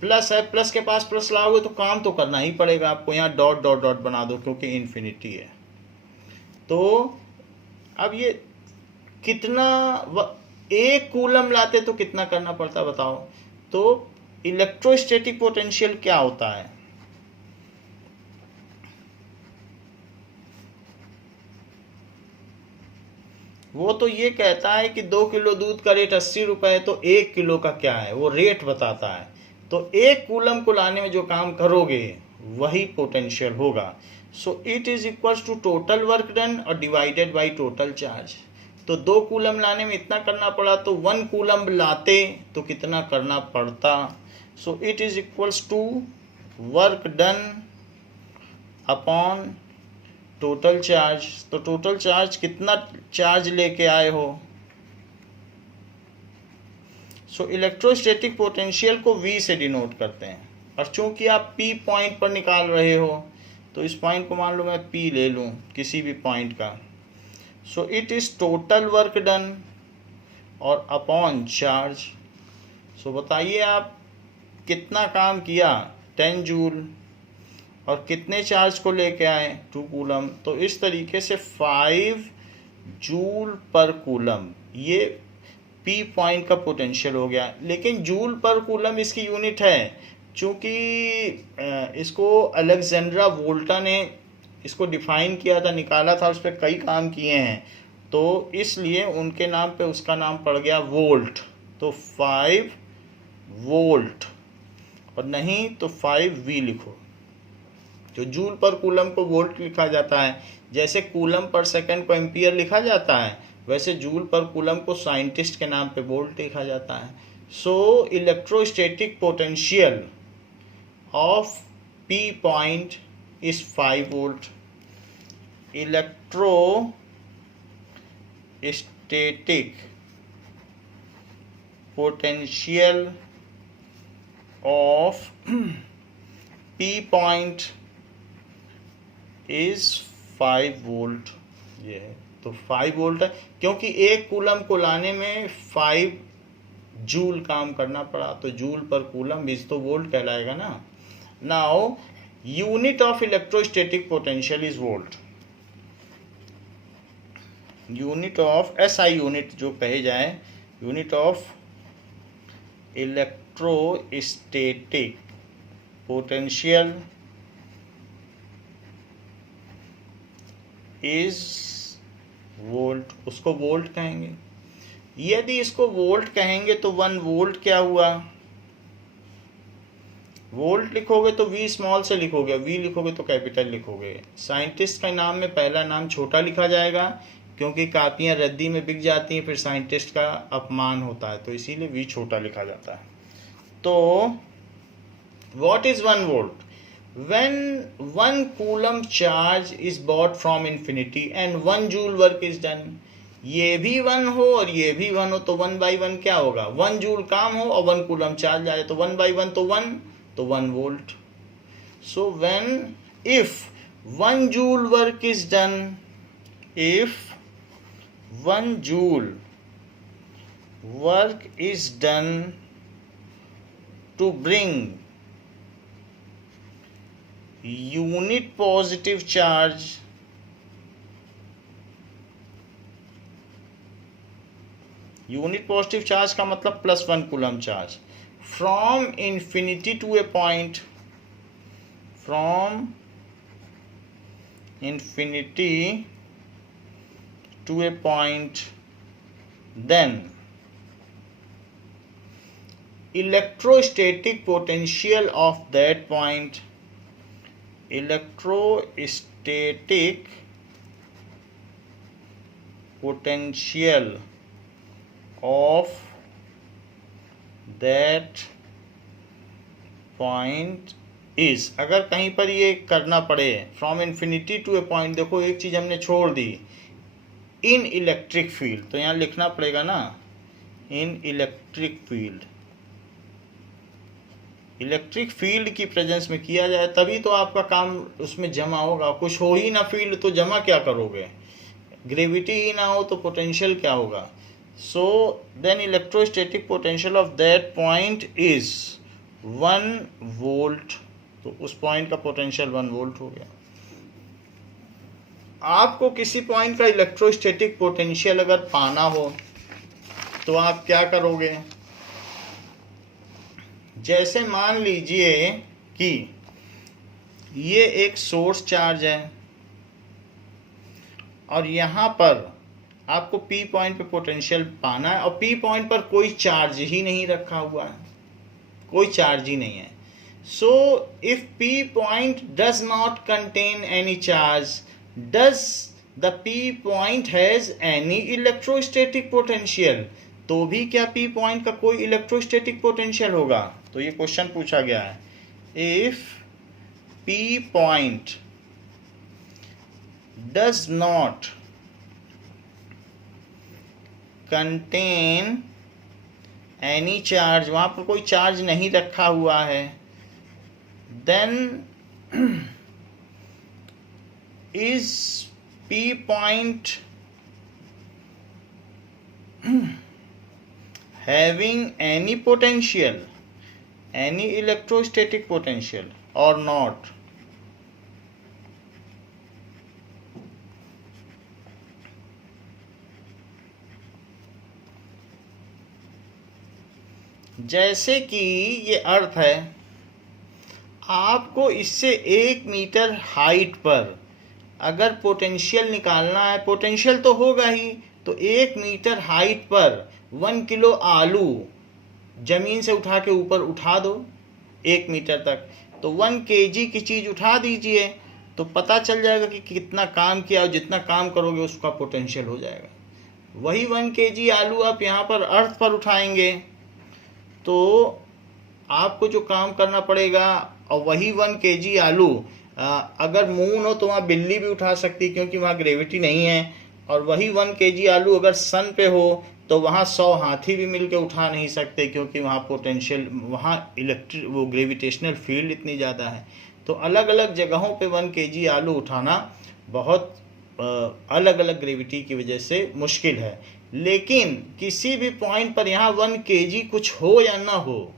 प्लस है, प्लस के पास प्लस लाओगे तो काम तो करना ही पड़ेगा आपको, यहाँ डॉट डॉट डॉट बना दो क्योंकि इन्फिनिटी है। तो अब ये कितना, 1 कूलम लाते तो कितना करना पड़ता बताओ। तो इलेक्ट्रोस्टैटिक पोटेंशियल क्या होता है, वो तो ये कहता है कि 2 किलो दूध का रेट 80 रुपए है, तो 1 किलो का क्या है, वो रेट बताता है। तो 1 कूलम को लाने में जो काम करोगे वही पोटेंशियल होगा। So it is equals to total work done और डिवाइडेड बाई टोटल चार्ज। तो 2 कूलम लाने में इतना करना पड़ा, तो 1 कूलम लाते तो कितना करना पड़ता। So it is equals to work done upon total charge. तो टोटल चार्ज, कितना चार्ज लेके आए हो। सो इलेक्ट्रोस्टैटिक पोटेंशियल को V से डिनोट करते हैं। और चूंकि आप P पॉइंट पर निकाल रहे हो तो इस पॉइंट को मान लो मैं P ले लूँ किसी भी पॉइंट का। So it is total work done और अपॉन चार्ज। सो बताइए आप कितना काम किया, 10 जूल, और कितने चार्ज को लेके आए, 2 कूलम। तो इस तरीके से 5 जूल पर कूलम ये P पॉइंट का पोटेंशियल हो गया। लेकिन जूल पर कूलम इसकी यूनिट है, चूँकि इसको अलेक्जेंड्रा वोल्टा ने इसको डिफाइन किया था, निकाला था, उस पर कई काम किए हैं, तो इसलिए उनके नाम पे उसका नाम पड़ गया वोल्ट। तो 5 वोल्ट, और नहीं तो 5V लिखो। तो जूल पर कूलम को वोल्ट लिखा जाता है, जैसे कूलम पर सेकंड को एम्पियर लिखा जाता है, वैसे जूल पर कूलम को साइंटिस्ट के नाम पे वोल्ट लिखा जाता है। सो electrostatic potential of P point is 5 volt. Electrostatic potential of P point is 5 volt. ये है, तो 5 वोल्ट है, क्योंकि एक कूलम को लाने में 5 जूल काम करना पड़ा, तो जूल पर कूलम इज तो वोल्ट कहलाएगा ना। Now unit of electrostatic potential is volt. Unit of SI unit जो कहे जाए, unit of electrostatic potential is volt, उसको वोल्ट कहेंगे। यदि इसको वोल्ट कहेंगे तो 1 वोल्ट क्या हुआ, वोल्ट लिखोगे तो V स्मॉल से लिखोगे, V लिखोगे तो कैपिटल लिखोगे। साइंटिस्ट के नाम में पहला नाम छोटा लिखा जाएगा, क्योंकि कापियां रद्दी में बिक जाती हैं, फिर साइंटिस्ट का अपमान होता है, तो इसीलिए V छोटा लिखा जाता है। तो what is 1 volt? When 1 coulomb charge is bought from infinity and 1 joule work is done, ये भी 1 हो और ये भी 1 हो, तो 1/1 क्या होगा, 1 जूल काम हो और 1 कूलम चार्ज आए, तो 1/1 तो 1, तो 1 volt. So when if 1 joule work is done, if 1 joule work is done to bring unit positive charge का मतलब +1 coulomb charge from infinity to a point, from infinity to a point, then electrostatic potential of that point, electrostatic potential of that point is, अगर कहीं पर ये करना पड़े from infinity to a point, देखो एक चीज हमने छोड़ दी, इन इलेक्ट्रिक फील्ड, तो यहाँ लिखना पड़ेगा ना इन इलेक्ट्रिक फील्ड, इलेक्ट्रिक फील्ड की प्रेजेंस में किया जाए, तभी तो आपका काम उसमें जमा होगा। कुछ हो ही ना फील्ड तो जमा क्या करोगे, ग्रेविटी ही ना हो तो पोटेंशियल क्या होगा। So then electrostatic potential of that point is 1 volt, तो उस पॉइंट का पोटेंशियल 1 वोल्ट हो गया। आपको किसी पॉइंट का इलेक्ट्रोस्टैटिक पोटेंशियल अगर पाना हो तो आप क्या करोगे, जैसे मान लीजिए कि ये एक सोर्स चार्ज है और यहाँ पर आपको P पॉइंट पे पोटेंशियल पाना है, और P पॉइंट पर कोई चार्ज ही नहीं रखा हुआ है, कोई चार्ज ही नहीं है। So if P point does not contain any charge, does the P point has any electrostatic potential, तो भी क्या P पॉइंट का कोई इलेक्ट्रोस्टैटिक पोटेंशियल होगा। तो ये क्वेश्चन पूछा गया है, if P point does not contain any charge, वहाँ पर कोई चार्ज नहीं रखा हुआ है, then is P point having any potential, any electrostatic potential or not? जैसे कि ये अर्थ है, आपको इससे 1 मीटर हाइट पर अगर पोटेंशियल निकालना है, पोटेंशियल तो होगा ही, तो 1 मीटर हाइट पर 1 किलो आलू जमीन से उठा के ऊपर उठा दो 1 मीटर तक, तो 1 केजी की चीज़ उठा दीजिए, तो पता चल जाएगा कि कितना काम किया, और जितना काम करोगे उसका पोटेंशियल हो जाएगा। वही 1 केजी आलू आप यहाँ पर अर्थ पर उठाएंगे तो आपको जो काम करना पड़ेगा, और वही 1 केजी आलू अगर मून हो तो वहाँ बिल्ली भी उठा सकती, क्योंकि वहाँ ग्रेविटी नहीं है, और वही 1 केजी आलू अगर सन पे हो तो वहाँ 100 हाथी भी मिलके उठा नहीं सकते, क्योंकि वहाँ पोटेंशियल, वहाँ वो ग्रेविटेशनल फील्ड इतनी ज़्यादा है। तो अलग अलग जगहों पे 1 केजी आलू उठाना बहुत अलग अलग ग्रेविटी की वजह से मुश्किल है। लेकिन किसी भी पॉइंट पर यहाँ 1 केजी कुछ हो या ना हो,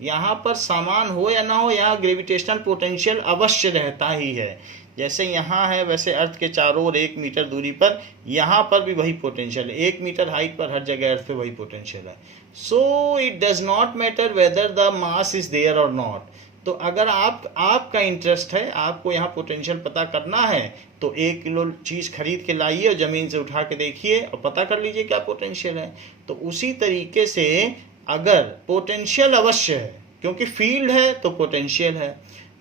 यहाँ पर सामान हो या ना हो, यहाँ ग्रेविटेशनल पोटेंशियल अवश्य रहता ही है। जैसे यहाँ है वैसे अर्थ के चारों ओर 1 मीटर दूरी पर यहाँ पर भी वही पोटेंशियल है, 1 मीटर हाइट पर हर जगह अर्थ पे वही पोटेंशियल है। So it does not matter whether the mass is there और नॉट। तो अगर आपका इंटरेस्ट है, आपको यहाँ पोटेंशियल पता करना है, तो 1 किलो चीज़ खरीद के लाइए और ज़मीन से उठा के देखिए और पता कर लीजिए क्या पोटेंशियल है। तो उसी तरीके से अगर पोटेंशियल अवश्य है, क्योंकि फील्ड है तो पोटेंशियल है,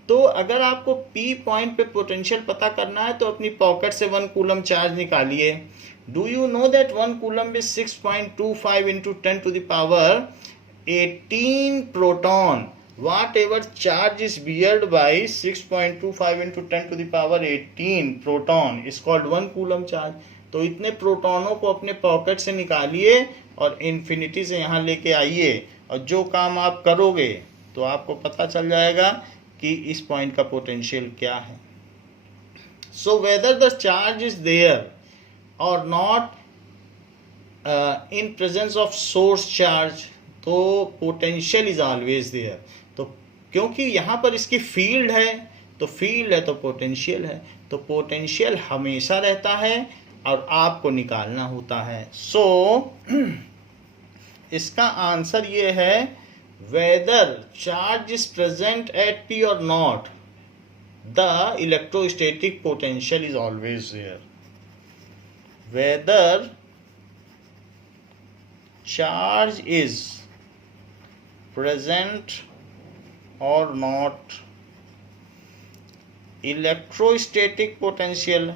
तो अगर आपको P पॉइंट पे पोटेंशियल पता करना है तो अपनी पॉकेट से 1 कूलम चार्ज निकालिए। Do you know that 1 coulomb is 6.25 into 10 to the power 18 proton? Whatever charge is beared by 6.25 into 10 to the power 18 proton is called 1 coulomb charge. तो इतने प्रोटॉनों को अपने पॉकेट से निकालिए और इन्फिनिटी से यहाँ लेके आइए, और जो काम आप करोगे तो आपको पता चल जाएगा कि इस पॉइंट का पोटेंशियल क्या है। So whether the charge is there और not in presence of source charge, तो पोटेंशियल इज ऑलवेज देयर। तो क्योंकि यहाँ पर इसकी फील्ड है, तो फील्ड है तो पोटेंशियल है, तो पोटेंशियल हमेशा रहता है और आपको निकालना होता है। सो इसका आंसर ये है, whether charge is present at P और not, the electrostatic potential is always there. Whether charge is present और not, electrostatic potential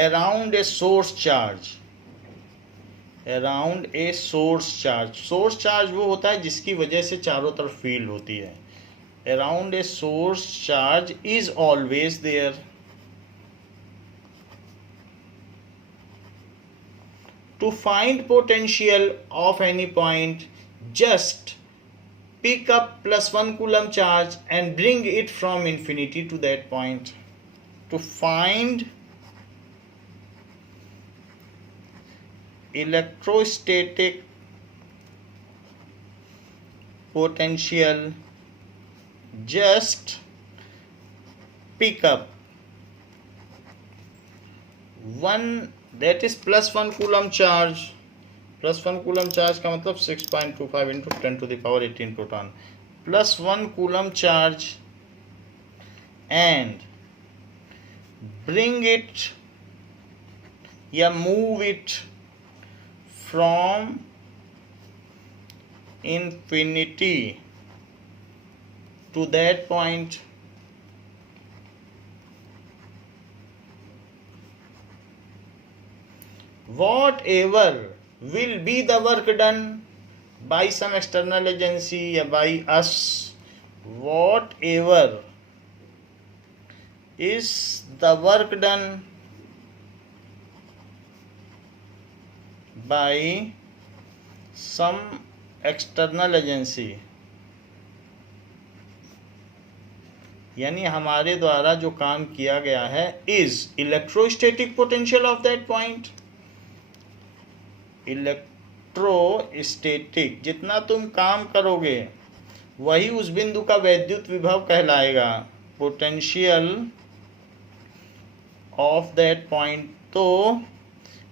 around a source charge, around a source charge, source charge वो होता है जिसकी वजह से चारों तरफ फील्ड होती है, around a source charge is always there। To find potential of any point, just pick up +1 coulomb charge and bring it from infinity to that point। To find electrostatic potential, just pick up one, that is +1 coulomb charge। +1 coulomb charge का मतलब 6.25 into 10 to the power 18 proton, +1 coulomb charge, and bring it या move it from infinity to that point। Whatever will be the work done by some external agency or by us, whatever is the work done by some external agency, यानी हमारे द्वारा जो काम किया गया है, is electrostatic potential of that point. Electrostatic, जितना तुम काम करोगे वही उस बिंदु का वैद्युत विभव कहलाएगा, पोटेंशियल ऑफ दैट पॉइंट. तो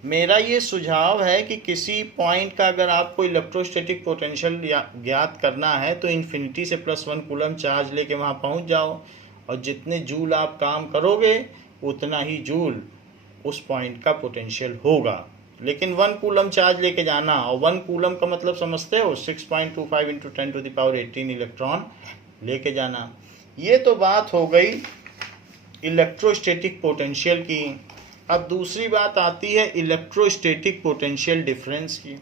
मेरा ये सुझाव है कि किसी पॉइंट का अगर आपको इलेक्ट्रोस्टैटिक पोटेंशियल ज्ञात करना है तो इन्फिनिटी से +1 कूलम चार्ज लेके वहाँ पहुँच जाओ, और जितने जूल आप काम करोगे उतना ही जूल उस पॉइंट का पोटेंशियल होगा. लेकिन 1 कूलम चार्ज लेके जाना, और 1 कूलम का मतलब समझते हो 6.25 × 10⁻18 इलेक्ट्रॉन लेके जाना. ये तो बात हो गई इलेक्ट्रोस्टैटिक पोटेंशियल की. अब दूसरी बात आती है इलेक्ट्रोस्टैटिक पोटेंशियल डिफरेंस की.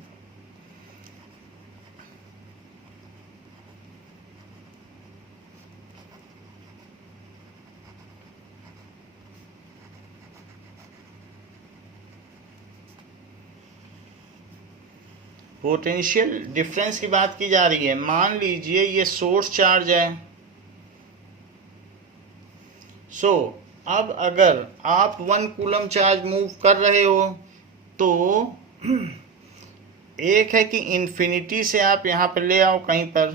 पोटेंशियल डिफरेंस की बात की जा रही है. मान लीजिए ये सोर्स चार्ज है. अब अगर आप 1 कूलम चार्ज मूव कर रहे हो तो एक है कि इन्फिनिटी से आप यहाँ पर ले आओ कहीं पर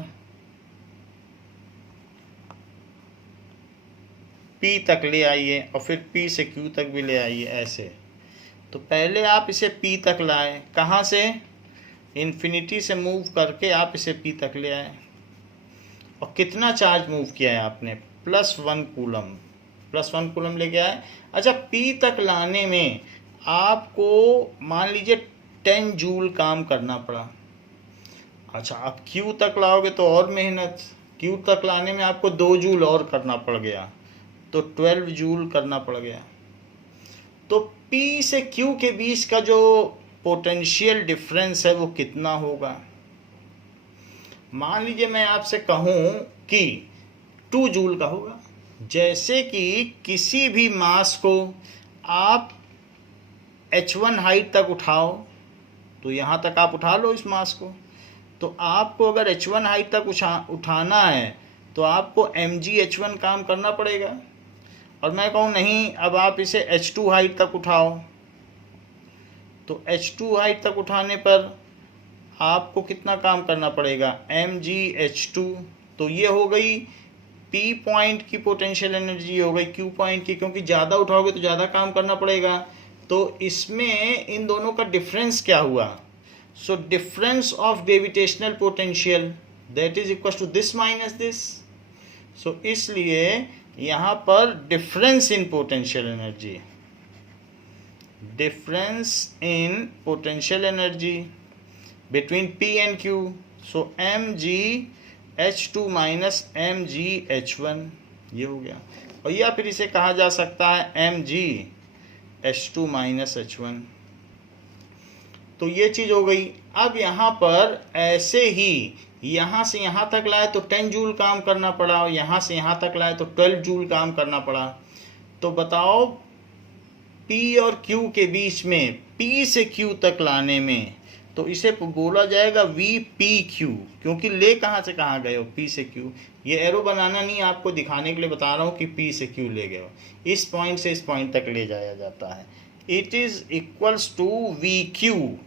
P तक ले आइए, और फिर P से Q तक भी ले आइए ऐसे. तो पहले आप इसे P तक लाए. कहाँ से? इन्फिनिटी से मूव करके आप इसे P तक ले आए. और कितना चार्ज मूव किया है आपने? +1 कूलम. +1 कूलम लेके आए. अच्छा, P तक लाने में आपको मान लीजिए 10 जूल काम करना पड़ा. अच्छा, आप Q तक लाओगे तो और मेहनत. Q तक लाने में आपको 2 जूल और करना पड़ गया, तो 12 जूल करना पड़ गया. तो P से Q के बीच का जो पोटेंशियल डिफरेंस है वो कितना होगा? मान लीजिए मैं आपसे कहूँ कि 2 जूल का होगा. जैसे कि किसी भी मास को आप h1 हाइट तक उठाओ, तो यहाँ तक आप उठा लो इस मास को. तो आपको अगर h1 हाइट तक उठाना है तो आपको mgh1 काम करना पड़ेगा. और मैं कहूँ नहीं, अब आप इसे h2 हाइट तक उठाओ, तो h2 हाइट तक उठाने पर आपको कितना काम करना पड़ेगा? mgh2. तो ये हो गई P पॉइंट की पोटेंशियल एनर्जी, हो गई Q पॉइंट की, क्योंकि ज़्यादा उठाओगे तो ज़्यादा काम करना पड़ेगा. तो इसमें इन दोनों का डिफरेंस क्या हुआ? So difference of gravitational potential that is equal to this minus this. So इसलिए यहाँ पर difference in potential energy, difference in potential energy between P and Q. So mgh2 minus mgh1 ये हो गया. और या फिर इसे कहा जा सकता है mgh2 माइनस h1. तो ये चीज़ हो गई. अब यहाँ पर ऐसे ही यहाँ से यहाँ तक लाए तो 10 जूल काम करना पड़ा, और यहाँ से यहाँ तक लाए तो 12 जूल काम करना पड़ा. तो बताओ P और Q के बीच में, P से Q तक लाने में, तो इसे बोला जाएगा VPQ, क्योंकि ले कहाँ से कहाँ गए हो? P से Q. ये एरो बनाना नहीं, आपको दिखाने के लिए बता रहा हूँ कि P से Q ले गए हो. इस पॉइंट से इस पॉइंट तक ले जाया जाता है. It is equals to VQ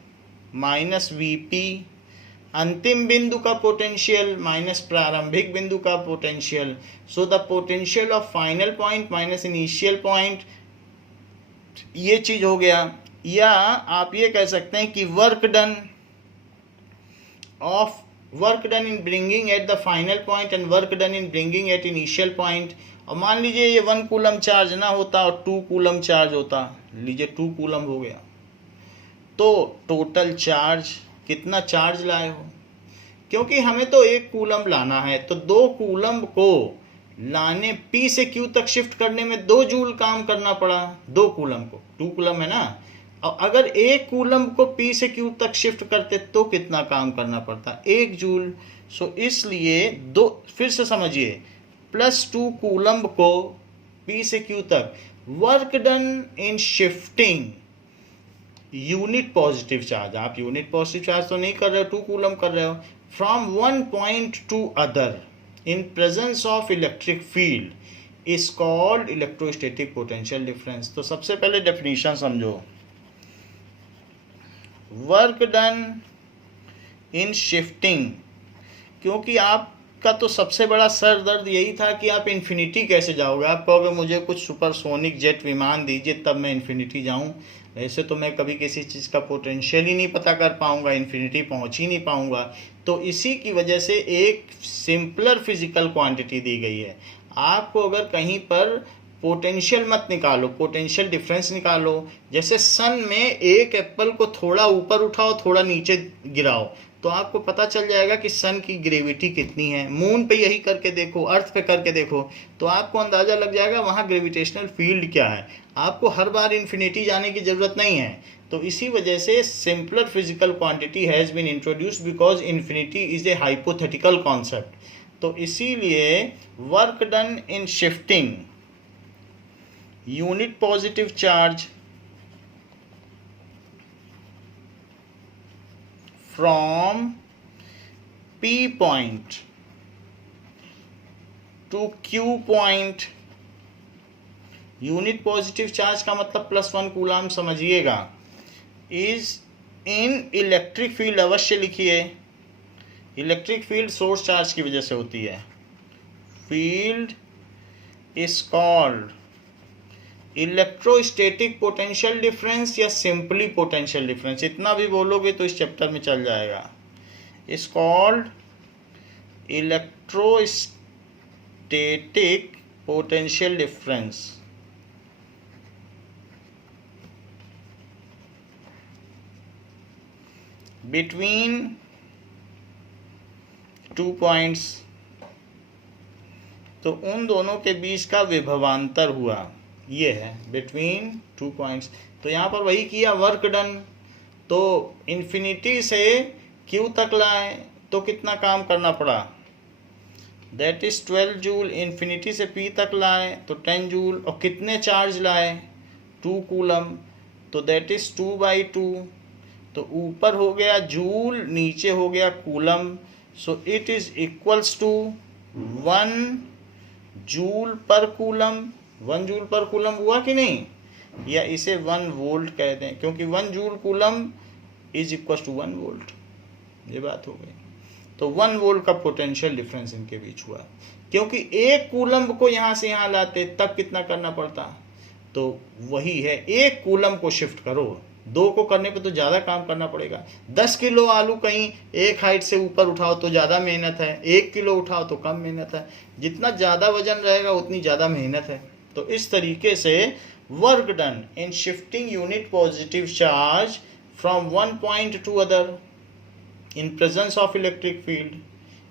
minus VP. अंतिम बिंदु का पोटेंशियल माइनस प्रारंभिक बिंदु का potential. So the potential of final point minus initial point. ये चीज हो गया. या आप ये कह सकते हैं कि work done in bringing at the final point and work done in bringing at initial point. और मान लीजिए ये 1 कूलम चार्ज ना होता और 2 कूलम चार्ज होता. लीजिए 2 कूलम हो गया. तो टोटल चार्ज कितना चार्ज लाए हो? क्योंकि हमें तो 1 कूलम लाना है, तो 2 कूलम को लाने P से Q तक शिफ्ट करने में 2 जूल काम करना पड़ा. 2 कूलम को, 2 कूलम है ना. और अगर 1 कूलम को P से Q तक शिफ्ट करते तो कितना काम करना पड़ता? 1 जूल. सो इसलिए फिर से समझिए, +2 कूलम को P से Q तक work done in shifting unit positive charge, आप यूनिट पॉजिटिव चार्ज तो नहीं कर रहे हो, 2 कूलम कर रहे हो, from one point two other in presence of electric field is called electrostatic potential difference. तो सबसे पहले डेफिनेशन समझो, वर्क डन इन शिफ्टिंग, क्योंकि आपका तो सबसे बड़ा सर दर्द यही था कि आप इन्फिनिटी कैसे जाओगे। आप कहोगे मुझे कुछ सुपरसोनिक जेट विमान दीजिए तब मैं इन्फिनिटी जाऊं, ऐसे तो मैं कभी किसी चीज़ का पोटेंशियल ही नहीं पता कर पाऊंगा, इन्फिनिटी पहुंच ही नहीं पाऊंगा। तो इसी की वजह से एक सिंपलर फिजिकल क्वांटिटी दी गई है। आपको अगर कहीं पर पोटेंशियल मत निकालो, पोटेंशियल डिफरेंस निकालो। जैसे सन में एक एप्पल को थोड़ा ऊपर उठाओ थोड़ा नीचे गिराओ तो आपको पता चल जाएगा कि सन की ग्रेविटी कितनी है। मून पे यही करके देखो, अर्थ पे करके देखो तो आपको अंदाजा लग जाएगा वहाँ ग्रेविटेशनल फील्ड क्या है। आपको हर बार इन्फिनिटी जाने की जरूरत नहीं है। तो इसी वजह से simpler physical quantity has been introduced because infinity is a hypothetical concept. तो इसीलिए work done in shifting unit positive charge from P point to Q point, unit positive charge का मतलब +1 कूलाम समझिएगा, इज इन इलेक्ट्रिक फील्ड, अवश्य लिखिए। Electric field source charge की वजह से होती है। Field is called electrostatic potential difference या सिंपली पोटेंशियल डिफरेंस, इतना भी बोलोगे तो इस चैप्टर में चल जाएगा। Is called electrostatic potential difference. Between 2 points, तो उन दोनों के बीच का विभवांतर हुआ, ये है बिटवीन 2 पॉइंट्स। तो यहाँ पर वही किया, वर्क डन। तो इन्फिनिटी से क्यू तक लाए तो कितना काम करना पड़ा, दैट इज 12 जूल। इन्फिनिटी से पी तक लाए तो 10 जूल। और कितने चार्ज लाए, 2 कूलम, तो दैट इज 2/2। तो ऊपर हो गया जूल, नीचे हो गया coulomb. So it is equals to 1 joule per coulomb. 1 joule per coulomb हुआ कि नहीं, या इसे 1 वोल्ट कह दें, क्योंकि 1 joule coulomb is equal to 1 volt. ये बात हो गई। तो 1 वोल्ट का पोटेंशियल डिफरेंस इनके बीच हुआ, क्योंकि एक कूलम को यहाँ से यहाँ लाते तब कितना करना पड़ता। तो वही है, एक कूलम को शिफ्ट करो, 2 को करने पे तो ज़्यादा काम करना पड़ेगा। 10 किलो आलू कहीं एक हाइट से ऊपर उठाओ तो ज़्यादा मेहनत है, 1 किलो उठाओ तो कम मेहनत है। जितना ज़्यादा वजन रहेगा उतनी ज़्यादा मेहनत है। तो इस तरीके से work done in shifting unit positive charge from one point two other in presence of electric field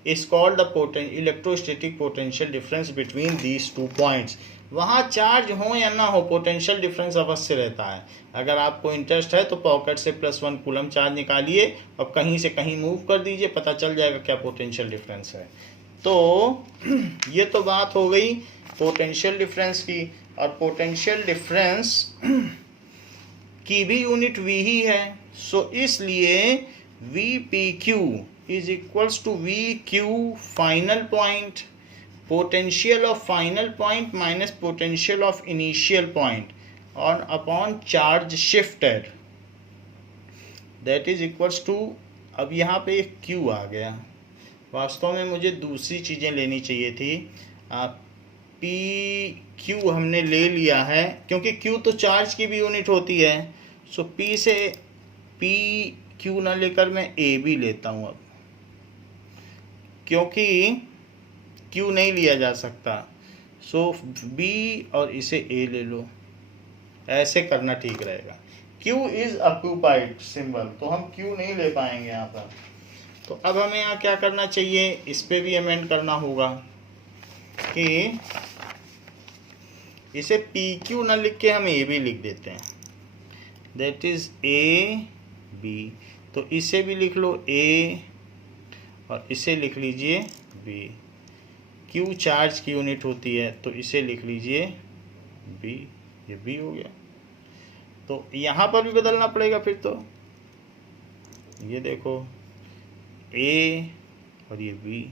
is called the electrostatic potential difference between these 2 points. वहाँ चार्ज हो या ना हो पोटेंशियल डिफरेंस अवश्य रहता है। अगर आपको इंटरेस्ट है तो पॉकेट से +1 कूलम चार्ज निकालिए और कहीं से कहीं मूव कर दीजिए, पता चल जाएगा क्या पोटेंशियल डिफरेंस है। तो ये तो बात हो गई पोटेंशियल डिफरेंस की। और पोटेंशियल डिफरेंस की भी यूनिट वी ही है। सो इसलिए VPQ is equals to VQ final point, potential of final point minus potential of initial point और upon charge shifted, that is equals to, अब यहाँ पे एक Q आ गया। वास्तव में मुझे दूसरी चीज़ें लेनी चाहिए थी। PQ हमने ले लिया है, क्योंकि Q तो चार्ज की भी यूनिट होती है। सो P से PQ ना लेकर मैं AB लेता हूँ अब, क्योंकि Q नहीं लिया जा सकता। सो B और इसे A ले लो, ऐसे करना ठीक रहेगा। Q इज ऑक्यूपाइड सिंबल, तो हम Q नहीं ले पाएंगे यहाँ पर। तो अब हमें यहाँ क्या करना चाहिए, इस पे भी अमेंड करना होगा कि इसे PQ ना लिख के हम AB लिख देते हैं, दैट इज AB। तो इसे भी लिख लो A और इसे लिख लीजिए B। Q चार्ज की यूनिट होती है तो इसे लिख लीजिए B, ये B हो गया। तो यहाँ पर भी बदलना पड़ेगा फिर। तो ये देखो A और ये B,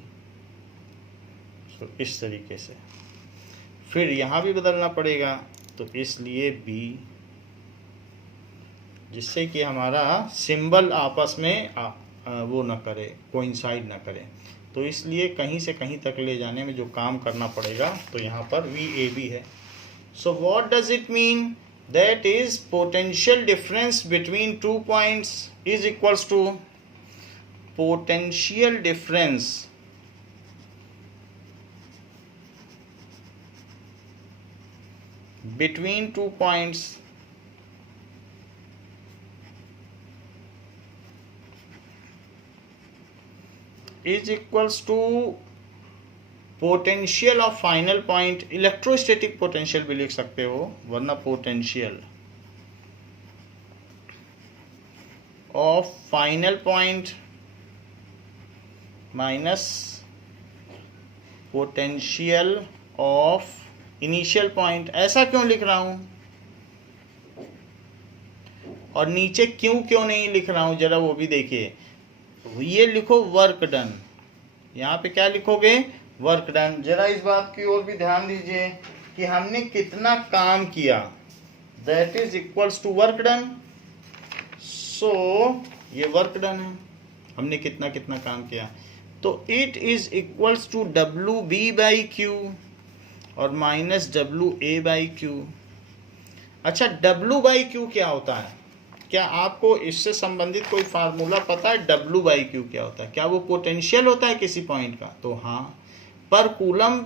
तो इस तरीके से फिर यहाँ भी बदलना पड़ेगा, तो इसलिए B, जिससे कि हमारा सिंबल आपस में वो ना करे, कोइंसाइड ना करे। तो इसलिए कहीं से कहीं तक ले जाने में जो काम करना पड़ेगा, तो यहाँ पर VAB है। So what does it mean? That is potential difference between 2 points is equals to potential difference between 2 points is equals to potential of final point. Electrostatic potential भी लिख सकते हो, वरना potential of final point minus potential of initial point. ऐसा क्यों लिख रहा हूं और नीचे क्यों नहीं लिख रहा हूं, जरा वो भी देखिए। ये लिखो वर्क डन, यहाँ पे क्या लिखोगे? Work done. जरा इस बात की ओर भी ध्यान दीजिए कि हमने कितना काम किया, that is equals to work done. So ये वर्क डन है, हमने कितना काम किया, तो it is equals to WB/Q और माइनस WA/Q। अच्छा, W/Q क्या होता है? क्या आपको इससे संबंधित कोई फार्मूला पता है? W/Q क्या होता है? क्या वो पोटेंशियल होता है किसी पॉइंट का? तो हाँ, पर कूलम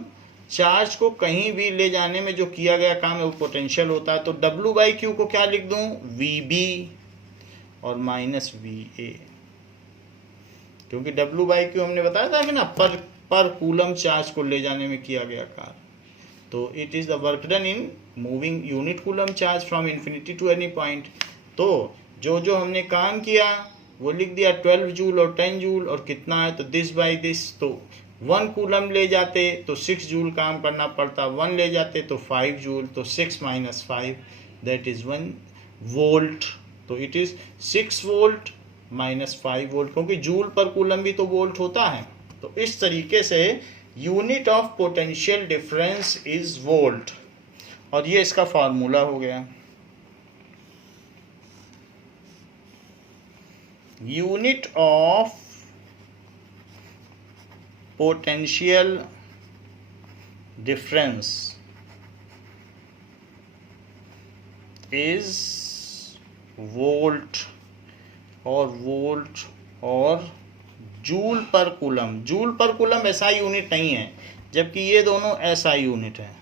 चार्ज को कहीं भी ले जाने में जो किया गया काम है वो पोटेंशियल होता है। तो W/Q को क्या लिख दूं? VB और माइनस VA, क्योंकि W/Q हमने बताया था कि ना, पर कूलम चार्ज को ले जाने में किया गया कार्य। तो it is the work done in moving unit coulomb charge from infinity to any point. तो जो हमने काम किया वो लिख दिया, 12 जूल और 10 जूल, और कितना है तो दिस बाई दिस। तो 1 कूलम ले जाते तो 6 जूल काम करना पड़ता, 1 ले जाते तो 5 जूल, तो 6 माइनस 5 दैट इज 1 वोल्ट। तो it is 6 volt minus 5 volt, क्योंकि जूल पर कूलम भी तो वोल्ट होता है। तो इस तरीके से unit of potential difference is volt, और ये इसका फार्मूला हो गया। Unit of potential difference is volt, और joule per coulomb. Joule per coulomb SI unit नहीं है, जबकि ये दोनों SI यूनिट है।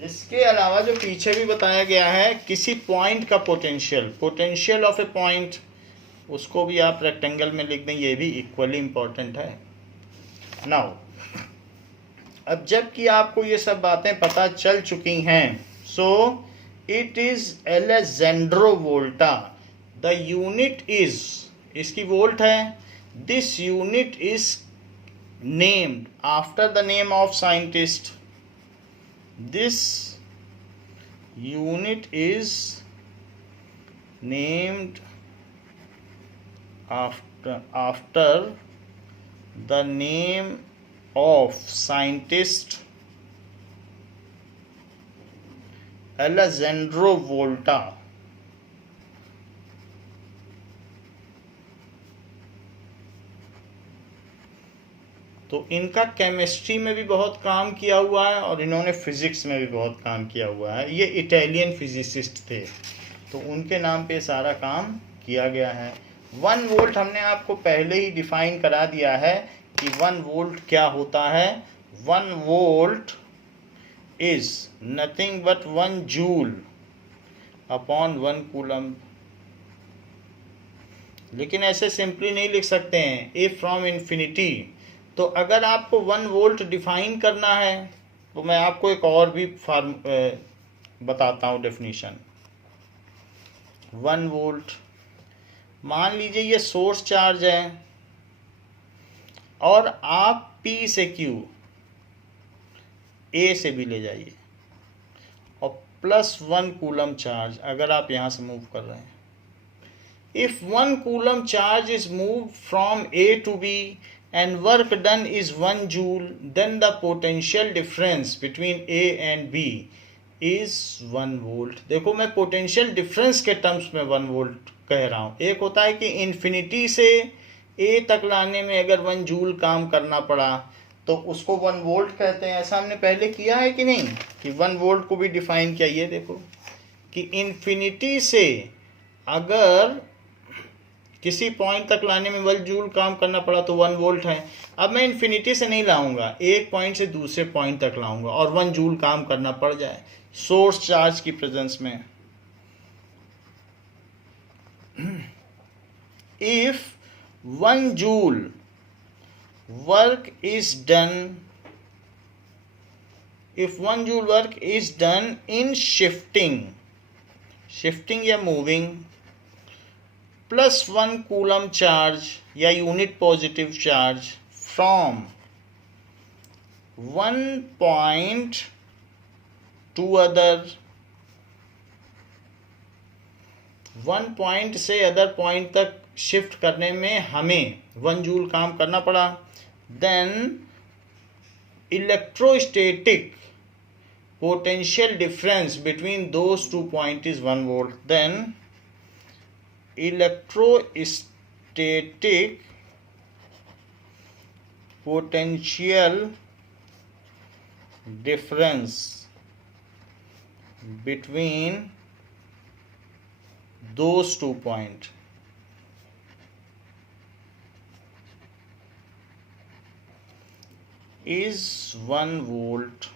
इसके अलावा जो पीछे भी बताया गया है, किसी पॉइंट का पोटेंशियल ऑफ ए पॉइंट, उसको भी आप रेक्टेंगल में लिख दें, ये भी इक्वली इंपॉर्टेंट है। नाउ अब जबकि आपको ये सब बातें पता चल चुकी हैं, so it is Alessandro Volta. The unit is, इसकी वोल्ट है, this unit is named after the name of scientist. This unit is named after the name of scientist Alessandro Volta। तो इनका केमिस्ट्री में भी बहुत काम किया हुआ है, और इन्होंने फिजिक्स में भी बहुत काम किया हुआ है। ये इटालियन फिजिसिस्ट थे, तो उनके नाम पे सारा काम किया गया है। 1 वोल्ट हमने आपको पहले ही डिफाइन करा दिया है कि 1 वोल्ट क्या होता है। 1 volt is nothing but 1 joule upon 1 coulomb. लेकिन ऐसे सिंपली नहीं लिख सकते हैं, ए फ्रॉम इन्फिनिटी। तो अगर आपको 1 वोल्ट डिफाइन करना है, तो मैं आपको एक और भी बताता हूँ डेफिनेशन। 1 वोल्ट, मान लीजिए ये सोर्स चार्ज है, और आप P से Q, A से भी ले जाइए, और प्लस 1 कूलम चार्ज अगर आप यहाँ से मूव कर रहे हैं. If 1 coulomb charge is moved from A to B and work done is 1 joule, then the potential difference between A and B is 1 volt. देखो मैं पोटेंशियल डिफरेंस के टर्म्स में 1 वोल्ट कह रहा हूँ. एक होता है कि इन्फिनिटी से A तक लाने में अगर 1 जूल काम करना पड़ा तो उसको 1 वोल्ट कहते हैं. ऐसा हमने पहले किया है कि नहीं, कि 1 वोल्ट को भी डिफाइन किया. ये देखो कि इन्फिनिटी से अगर किसी पॉइंट तक लाने में 1 जूल काम करना पड़ा तो 1 वोल्ट है. अब मैं इन्फिनिटी से नहीं लाऊंगा, एक पॉइंट से दूसरे पॉइंट तक लाऊंगा और 1 जूल काम करना पड़ जाए सोर्स चार्ज की प्रेजेंस में. If 1 joule work is done, if 1 joule work is done in shifting या moving, plus 1 coulomb charge या unit positive charge from one point to other, one point से अदर पॉइंट तक shift करने में हमें 1 joule काम करना पड़ा, then electrostatic potential difference between those 2 points is 1 volt. Then electrostatic potential difference between those 2 points is 1 volt.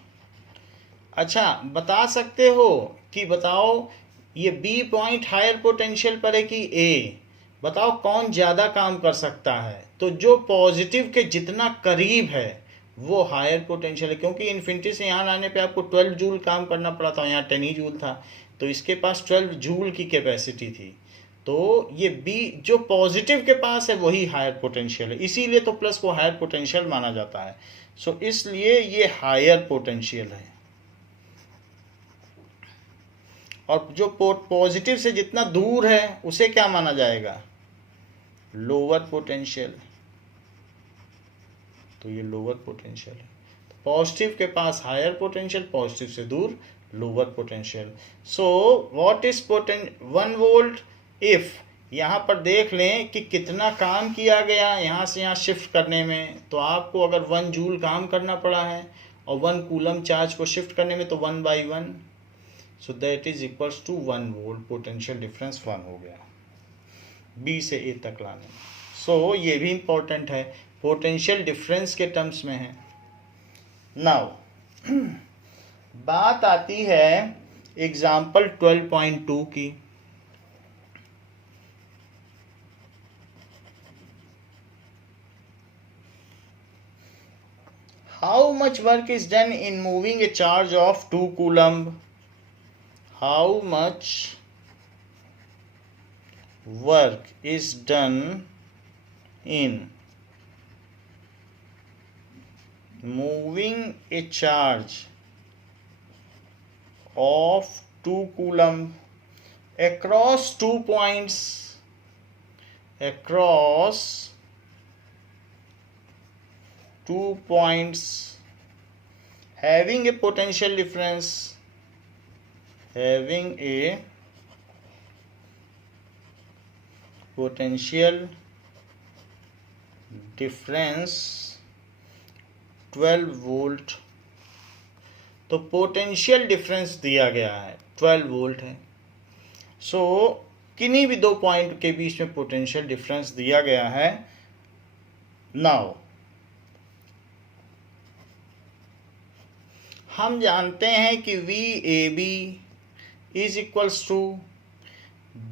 अच्छा, बता सकते हो कि बताओ ये बी पॉइंट हायर पोटेंशियल पर है कि ए, बताओ कौन ज़्यादा काम कर सकता है. तो जो पॉजिटिव के जितना करीब है वो हायर पोटेंशियल है, क्योंकि इन्फिनिटी से यहाँ लाने पे आपको 12 जूल काम करना पड़ा था, यहाँ 10 ही जूल था, तो इसके पास 12 जूल की कैपेसिटी थी. तो ये बी जो पॉजिटिव के पास है वही हायर पोटेंशियल है, इसीलिए तो प्लस को हायर पोटेंशियल माना जाता है. सो इसलिए ये हायर पोटेंशियल है. और जो पॉजिटिव से जितना दूर है उसे क्या माना जाएगा, लोअर पोटेंशियल. तो ये लोअर पोटेंशियल है. पॉजिटिव के पास हायर पोटेंशियल, पॉजिटिव से दूर lower potential. So what is 1 volt if, यहाँ पर देख लें कि कितना काम किया गया यहाँ से यहाँ शिफ्ट करने में. तो आपको अगर 1 जूल काम करना पड़ा है और 1 कूलम चार्ज को शिफ्ट करने में तो 1/1, so that is equals to 1 volt. Potential difference 1 हो गया बी से ए तक लाने में. सो ये भी इंपॉर्टेंट है, पोटेंशियल डिफरेंस के टर्म्स में है. नाउ बात आती है एग्जाम्पल 12.2 की. How much work is done in moving a charge of 2 coulomb? How much work is done in moving a charge of 2 coulomb across 2 points, across 2 points having a potential difference, having a potential difference 12 volt. तो potential difference दिया गया है 12 volt है. सो किन्हीं भी 2 point के बीच में potential difference दिया गया है. नाउ हम जानते हैं कि V A B is equals to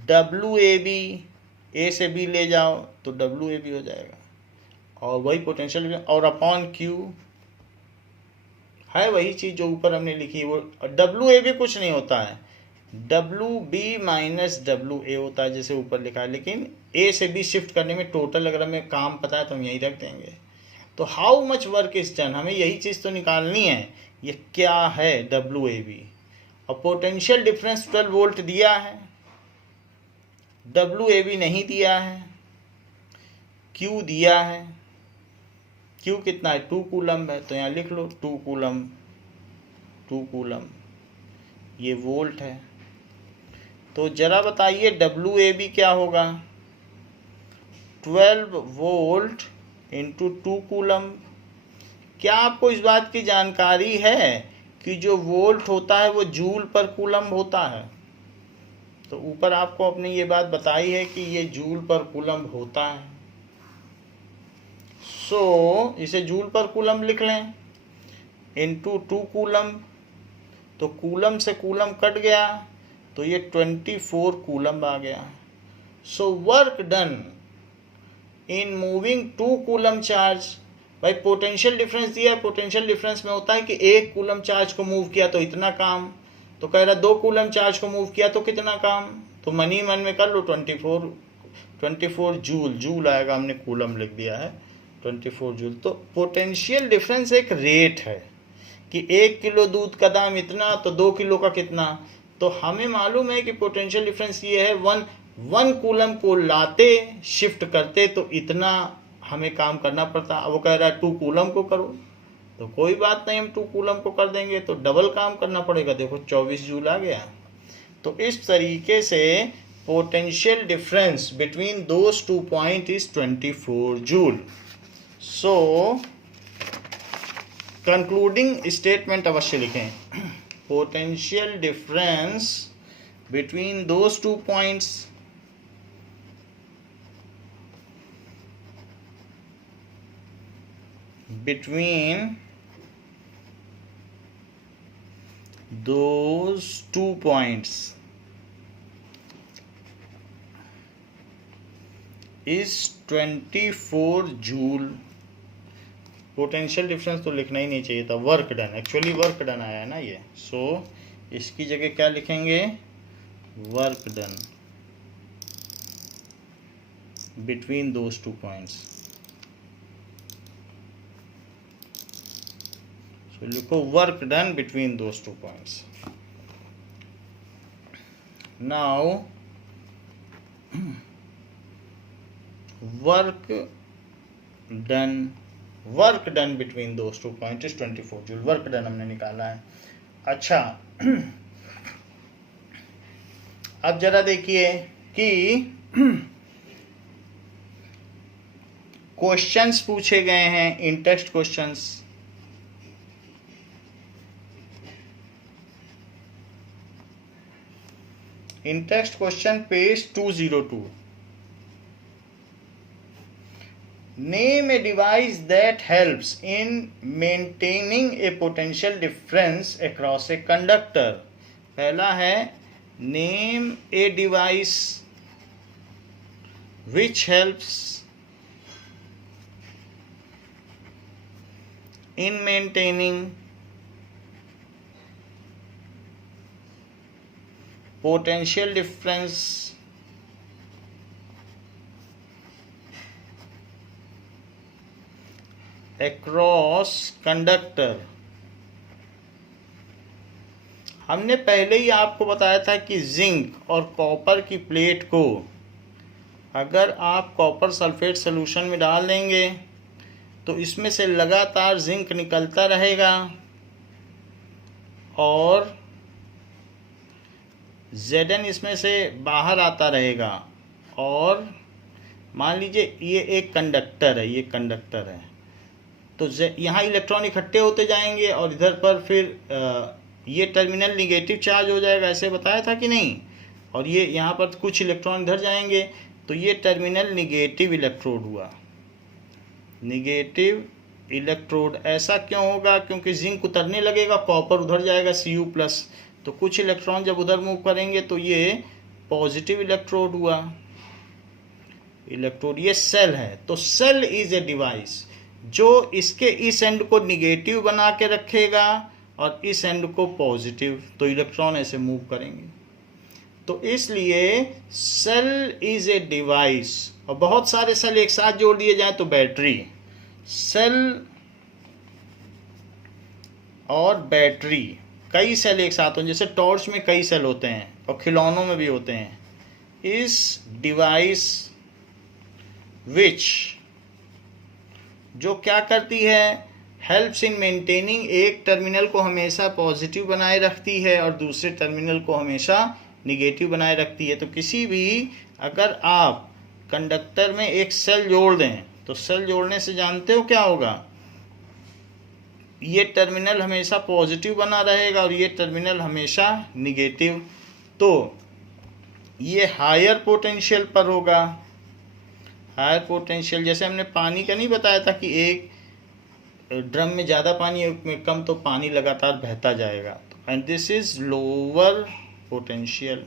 W A B. A से बी ले जाओ तो डब्ल्यू ए बी हो जाएगा और वही पोटेंशियल, और अपॉन क्यू है वही चीज़ जो ऊपर हमने लिखी. वो डब्ल्यू ए बी कुछ नहीं होता है, W B minus W A होता है जैसे ऊपर लिखा है. लेकिन ए से बी शिफ्ट करने में टोटल अगर हमें काम पता है तो हम यही रख देंगे. तो how much work is done, हमें यही चीज़ तो निकालनी है. ये क्या है डब्ल्यू ए बी, और पोटेंशियल डिफरेंस 12 वोल्ट दिया है, WAB नहीं दिया है, Q दिया है, Q कितना है 2 कूलम है, तो यहाँ लिख लो 2 कूलम, 2 कूलम, ये वोल्ट है। तो जरा बताइए WAB क्या होगा, 12 वोल्ट इंटू 2 कूलम। क्या आपको इस बात की जानकारी है कि जो वोल्ट होता है वो जूल पर कूलम होता है? तो ऊपर आपको अपने ये बात बताई है कि ये जूल पर कूलम होता है। सो इसे जूल पर कूलम लिख लें, इंटू 2 कूलम, तो कूलम से कूलम कट गया तो ये 24 कूलम आ गया। So work done in moving 2 coulomb charge. भाई पोटेंशियल डिफरेंस दिया है, पोटेंशियल डिफरेंस में होता है कि 1 कूलम चार्ज को मूव किया तो इतना काम, तो कह रहा 2 कूलम चार्ज को मूव किया तो कितना काम, तो मन ही मन में कर लो 24 जूल, जूल आएगा, हमने कूलम लिख दिया है 24 जूल। तो पोटेंशियल डिफरेंस एक रेट है कि 1 किलो दूध का दाम इतना तो 2 किलो का कितना। तो हमें मालूम है कि पोटेंशियल डिफरेंस ये है, 1 कूलम को लाते शिफ्ट करते तो इतना हमें काम करना पड़ता। अब वो कह रहा है 2 कूलम को करो, तो कोई बात नहीं, हम 2 कूलम को कर देंगे, तो डबल काम करना पड़ेगा। देखो 24 जूल आ गया। तो इस तरीके से potential difference between those 2 point is 24 joule. So concluding statement अवश्य लिखें, potential difference between those 2 points between those 2 points is 24 joule. Potential difference तो लिखना ही नहीं चाहिए था, work done, actually work done आया है ना ये। सो इसकी जगह क्या लिखेंगे, work done between those 2 points. So लिखो work done between those 2 points. Now work done between those 2 points is 24 joule. Work done हमने निकाला है। अच्छा अब जरा देखिए कि क्वेश्चंस पूछे गए हैं, in text questions. In text question page 202, name a device that helps in maintaining a potential difference across a conductor। पहला है name a device which helps in maintaining potential difference across conductor। हमने पहले ही आपको बताया था कि zinc और copper की प्लेट को अगर आप कॉपर सल्फेट सॉल्यूशन में डाल देंगे तो इसमें से लगातार जिंक निकलता रहेगा और Zn इसमें से बाहर आता रहेगा। और मान लीजिए ये एक कंडक्टर है, ये कंडक्टर है, तो यहाँ इलेक्ट्रॉन इकट्ठे होते जाएंगे और इधर पर फिर ये टर्मिनल निगेटिव चार्ज हो जाएगा, ऐसे बताया था कि नहीं। और ये यहाँ पर कुछ इलेक्ट्रॉन इधर जाएंगे तो ये टर्मिनल निगेटिव इलेक्ट्रोड हुआ, निगेटिव इलेक्ट्रोड। ऐसा क्यों होगा, क्योंकि जिंक उतरने लगेगा, कॉपर उधर जाएगा Cu+, तो कुछ इलेक्ट्रॉन जब उधर मूव करेंगे तो ये पॉजिटिव इलेक्ट्रोड हुआ, इलेक्ट्रोड। ये सेल है, तो सेल इज ए डिवाइस जो इसके इस एंड को निगेटिव बना के रखेगा और इस एंड को पॉजिटिव, तो इलेक्ट्रॉन ऐसे मूव करेंगे। तो इसलिए सेल इज ए डिवाइस। और बहुत सारे सेल एक साथ जोड़ दिए जाए तो बैटरी, सेल और बैटरी कई सेल एक साथ हों, जैसे टॉर्च में कई सेल होते हैं और खिलौनों में भी होते हैं, इस डिवाइस विच, जो क्या करती है, हेल्प्स इन मेंटेनिंग, एक टर्मिनल को हमेशा पॉजिटिव बनाए रखती है और दूसरे टर्मिनल को हमेशा निगेटिव बनाए रखती है। तो किसी भी, अगर आप कंडक्टर में एक सेल जोड़ दें तो सेल जोड़ने से जानते हो क्या होगा, ये टर्मिनल हमेशा पॉजिटिव बना रहेगा और ये टर्मिनल हमेशा निगेटिव। तो ये हायर पोटेंशियल पर होगा। हायर पोटेंशियल, जैसे हमने पानी का नहीं बताया था कि एक ड्रम में ज़्यादा पानी है, में कम, तो पानी लगातार बहता जाएगा। And this is lower potential.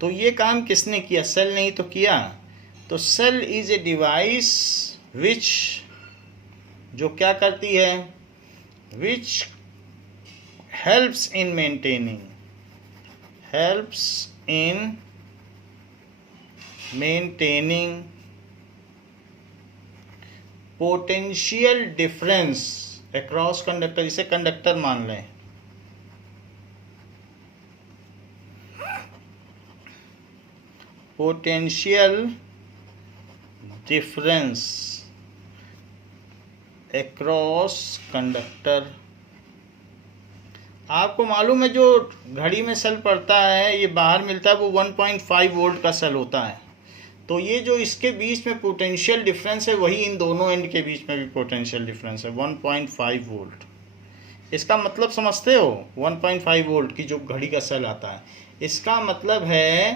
तो ये काम किसने किया, सेल नहीं तो किया। तो cell is a device which, जो क्या करती है, which helps in maintaining, helps in maintaining potential difference across conductor। इसे कंडक्टर मान लें, potential difference across conductor। आपको मालूम है जो घड़ी में सेल पड़ता है, ये बाहर मिलता है, वो 1.5 वोल्ट का सेल होता है। तो ये जो इसके बीच में पोटेंशियल डिफरेंस है, वही इन दोनों एंड के बीच में भी पोटेंशियल डिफरेंस है, 1.5 वोल्ट। इसका मतलब समझते हो, 1.5 वोल्ट की जो घड़ी का सेल आता है, इसका मतलब है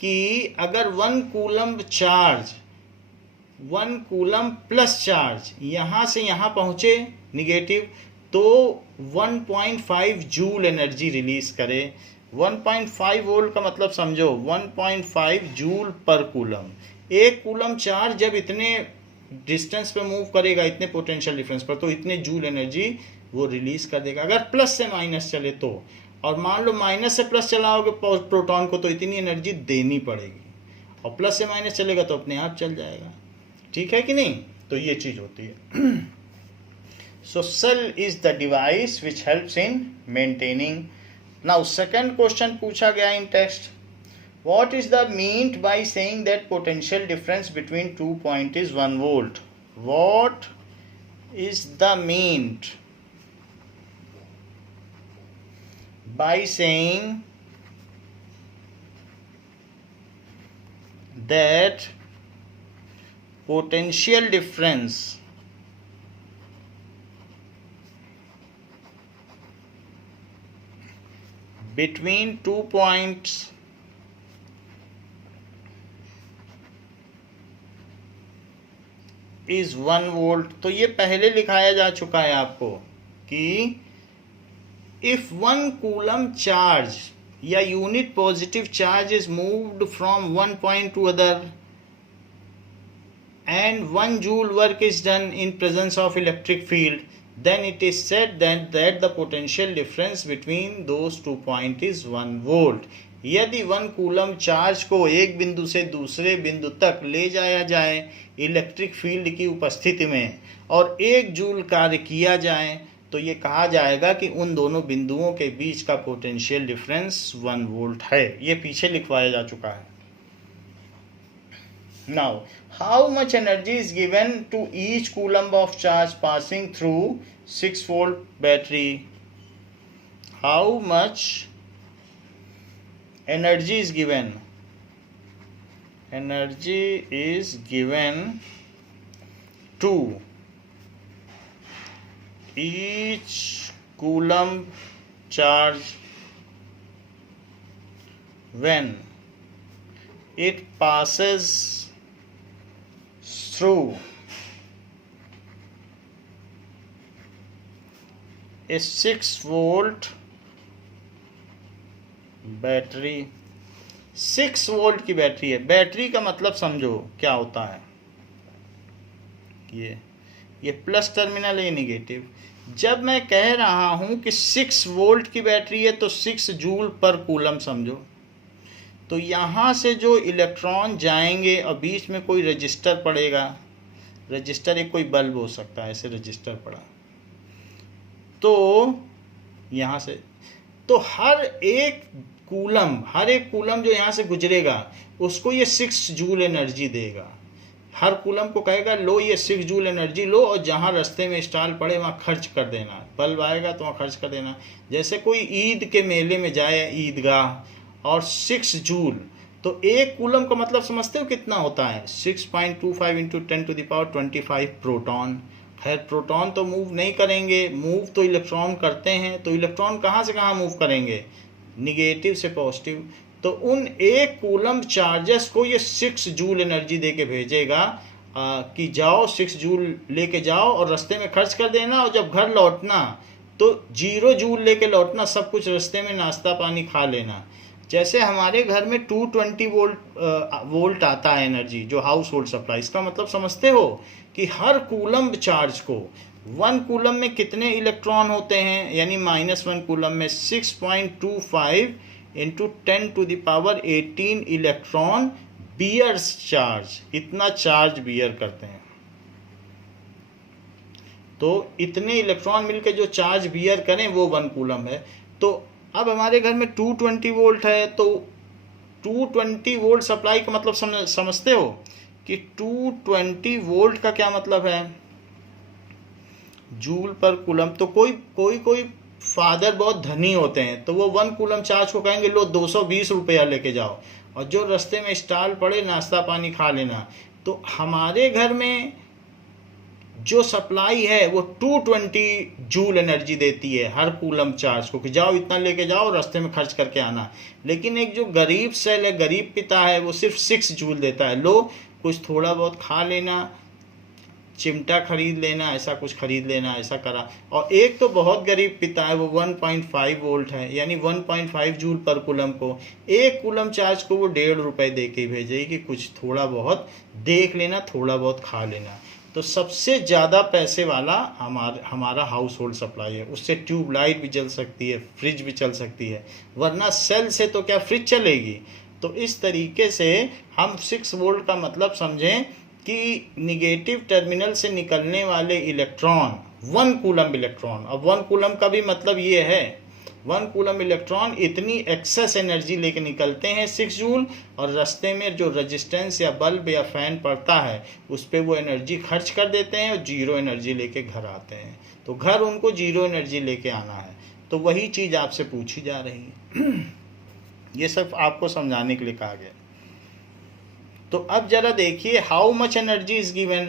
कि अगर 1 coulomb charge, 1 coulomb plus charge यहाँ से यहाँ पहुँचे निगेटिव, तो 1.5 जूल एनर्जी रिलीज करे। 1.5 वोल्ट का मतलब समझो, 1.5 जूल पर कूलम। एक कूलम चार्ज जब इतने डिस्टेंस पे मूव करेगा, इतने पोटेंशियल डिफरेंस पर, तो इतने जूल एनर्जी वो रिलीज कर देगा। अगर प्लस से माइनस चले तो, और मान लो माइनस से प्लस चलाओगे प्रोटॉन को, तो इतनी एनर्जी देनी पड़ेगी, और प्लस से माइनस चलेगा तो अपने आप चल जाएगा। ठीक है कि नहीं? तो ये चीज होती है। So cell is the device which helps in maintaining. Now second question पूछा गया in text. What is the meant by saying that potential difference between 2 points is 1 volt? What is the meant by saying that potential difference between 2 points is 1 volt? तो ये पहले लिखाया जा चुका है आपको कि if 1 कूलम चार्ज या unit positive charge is moved from one point to other and 1 joule work is done in presence of electric field, then it is said that the potential difference between those 2 points is 1 volt. यदि 1 coulomb charge को एक बिंदु से दूसरे बिंदु तक ले जाया जाए इलेक्ट्रिक फील्ड की उपस्थिति में और 1 जूल कार्य किया जाए, तो ये कहा जाएगा कि उन दोनों बिंदुओं के बीच का पोटेंशियल डिफरेंस 1 वोल्ट है। ये पीछे लिखवाया जा चुका है। Now, how much energy is given to each coulomb of charge passing through 6 volt battery? How much energy is given? Energy is given to each coulomb charge when it passes through a 6 volt battery. 6 volt की battery है। Battery का मतलब समझो क्या होता है, ये plus terminal है, ये निगेटिव। जब मैं कह रहा हूं कि 6 वोल्ट की बैटरी है तो 6 जूल पर कूलम समझो। तो यहाँ से जो इलेक्ट्रॉन जाएंगे और बीच में कोई रजिस्टर पड़ेगा, रजिस्टर एक कोई बल्ब हो सकता है, ऐसे रजिस्टर पड़ा, तो यहाँ से, तो हर एक कूलम जो यहाँ से गुजरेगा उसको ये 6 जूल एनर्जी देगा। हर कूलम को कहेगा लो ये 6 जूल एनर्जी लो और जहाँ रास्ते में स्टॉल पड़े वहाँ खर्च कर देना, बल्ब आएगा तो वहाँ खर्च कर देना। जैसे कोई ईद के मेले में जाए ईदगाह और 6 जूल, तो एक कूलम का मतलब समझते हो कितना होता है? 6.25 इंटू 10⁻25 प्रोटॉन। खैर प्रोटॉन तो मूव नहीं करेंगे, मूव तो इलेक्ट्रॉन करते हैं। तो इलेक्ट्रॉन कहाँ से कहाँ मूव करेंगे? निगेटिव से पॉजिटिव। तो उन एक कूलम चार्जेस को ये 6 जूल एनर्जी दे के भेजेगा कि जाओ 6 जूल लेके जाओ और रास्ते में खर्च कर देना, और जब घर लौटना तो 0 जूल लेके लौटना, सब कुछ रास्ते में नाश्ता पानी खा लेना। जैसे हमारे घर में 220 वोल्ट आता है एनर्जी, जो हाउस होल्ड सप्लाई, इसका मतलब समझते हो कि हर कूलम चार्ज को 1 कूलम में कितने इलेक्ट्रॉन होते हैं, यानी -1 कूलम में 6.25 इंटू 10⁻18 इलेक्ट्रॉन बियर्स चार्ज, इतना चार्ज बियर करते हैं। तो इतने इलेक्ट्रॉन मिलकर जो चार्ज बियर करें वो 1 कूलम है। तो अब हमारे घर में 220 वोल्ट है, तो 220 वोल्ट सप्लाई का मतलब समझते हो कि 220 वोल्ट का क्या मतलब है? Joule per coulomb. तो कोई फादर बहुत धनी होते हैं तो वो 1 कूलम चार्ज को कहेंगे लो 220 रुपया लेके जाओ, और जो रास्ते में स्टॉल पड़े नाश्ता पानी खा लेना। तो हमारे घर में जो सप्लाई है वो 220 जूल एनर्जी देती है हर कूलम चार्ज को, कि जाओ इतना लेके जाओ रास्ते में खर्च करके आना। लेकिन एक जो गरीब सेल है, गरीब पिता है, वो सिर्फ 6 जूल देता है। लो कुछ थोड़ा बहुत खा लेना, चिमटा खरीद लेना, ऐसा कुछ खरीद लेना, ऐसा करा। और एक तो बहुत गरीब पिता है, वो 1.5 वोल्ट है, यानी 1.5 जूल पर कूलम को, एक कूलम चार्ज को वो 1.5 रुपये दे के भेजेगी कि कुछ थोड़ा बहुत देख लेना, थोड़ा बहुत खा लेना। तो सबसे ज़्यादा पैसे वाला हमारा हाउस होल्ड सप्लाई है। उससे ट्यूबलाइट भी जल सकती है, फ्रिज भी चल सकती है, वरना सेल से तो क्या फ्रिज चलेगी। तो इस तरीके से हम 6 वोल्ट का मतलब समझें कि निगेटिव टर्मिनल से निकलने वाले इलेक्ट्रॉन 1 कूलम इलेक्ट्रॉन। अब 1 कूलम का भी मतलब ये है 1 कूलम इलेक्ट्रॉन इतनी एक्सेस एनर्जी लेके निकलते हैं 6 जूल, और रास्ते में जो रेजिस्टेंस या बल्ब या फैन पड़ता है उस पर वो एनर्जी खर्च कर देते हैं और 0 एनर्जी लेके घर आते हैं। तो घर उनको 0 एनर्जी लेके आना है। तो वही चीज़ आपसे पूछी जा रही है। ये सब आपको समझाने के लिए कहा गया। तो अब जरा देखिए how much energy is given.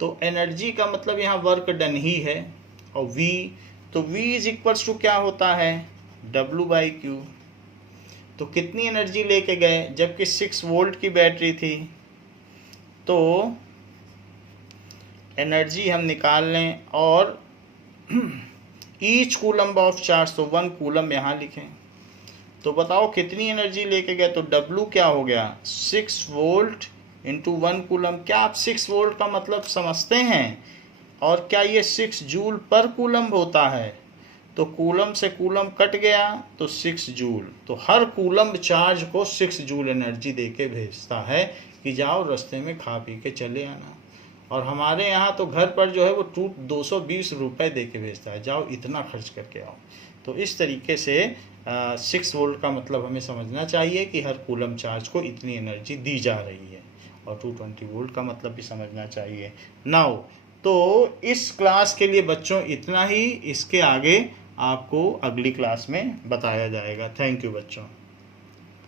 तो एनर्जी का मतलब यहाँ वर्क डन ही है, और V, तो V इज इक्वल्स टू क्या होता है? W/Q। तो कितनी एनर्जी लेके गए? जबकि 6 वोल्ट की बैटरी थी, तो एनर्जी हम निकाल लें, और ईच कूलम ऑफ चार्ज, तो 1 कूलम यहाँ लिखें। तो बताओ कितनी एनर्जी लेके गए? तो W क्या हो गया? 6 वोल्ट इंटू 1 कूलम। क्या आप 6 वोल्ट का मतलब समझते हैं? और क्या ये 6 जूल पर कूलम होता है? तो कूलम से कूलम कट गया तो 6 जूल। तो हर कूलम चार्ज को 6 जूल एनर्जी दे के भेजता है कि जाओ रास्ते में खा पी के चले आना। और हमारे यहाँ तो घर पर जो है वो 220 रुपये दे के भेजता है, जाओ इतना खर्च करके आओ। तो इस तरीके से 6 वोल्ट का मतलब हमें समझना चाहिए कि हर कूलम चार्ज को इतनी एनर्जी दी जा रही है, और 220 वोल्ट का मतलब भी समझना चाहिए। नाउ तो इस क्लास के लिए बच्चों इतना ही, इसके आगे आपको अगली क्लास में बताया जाएगा। थैंक यू बच्चों।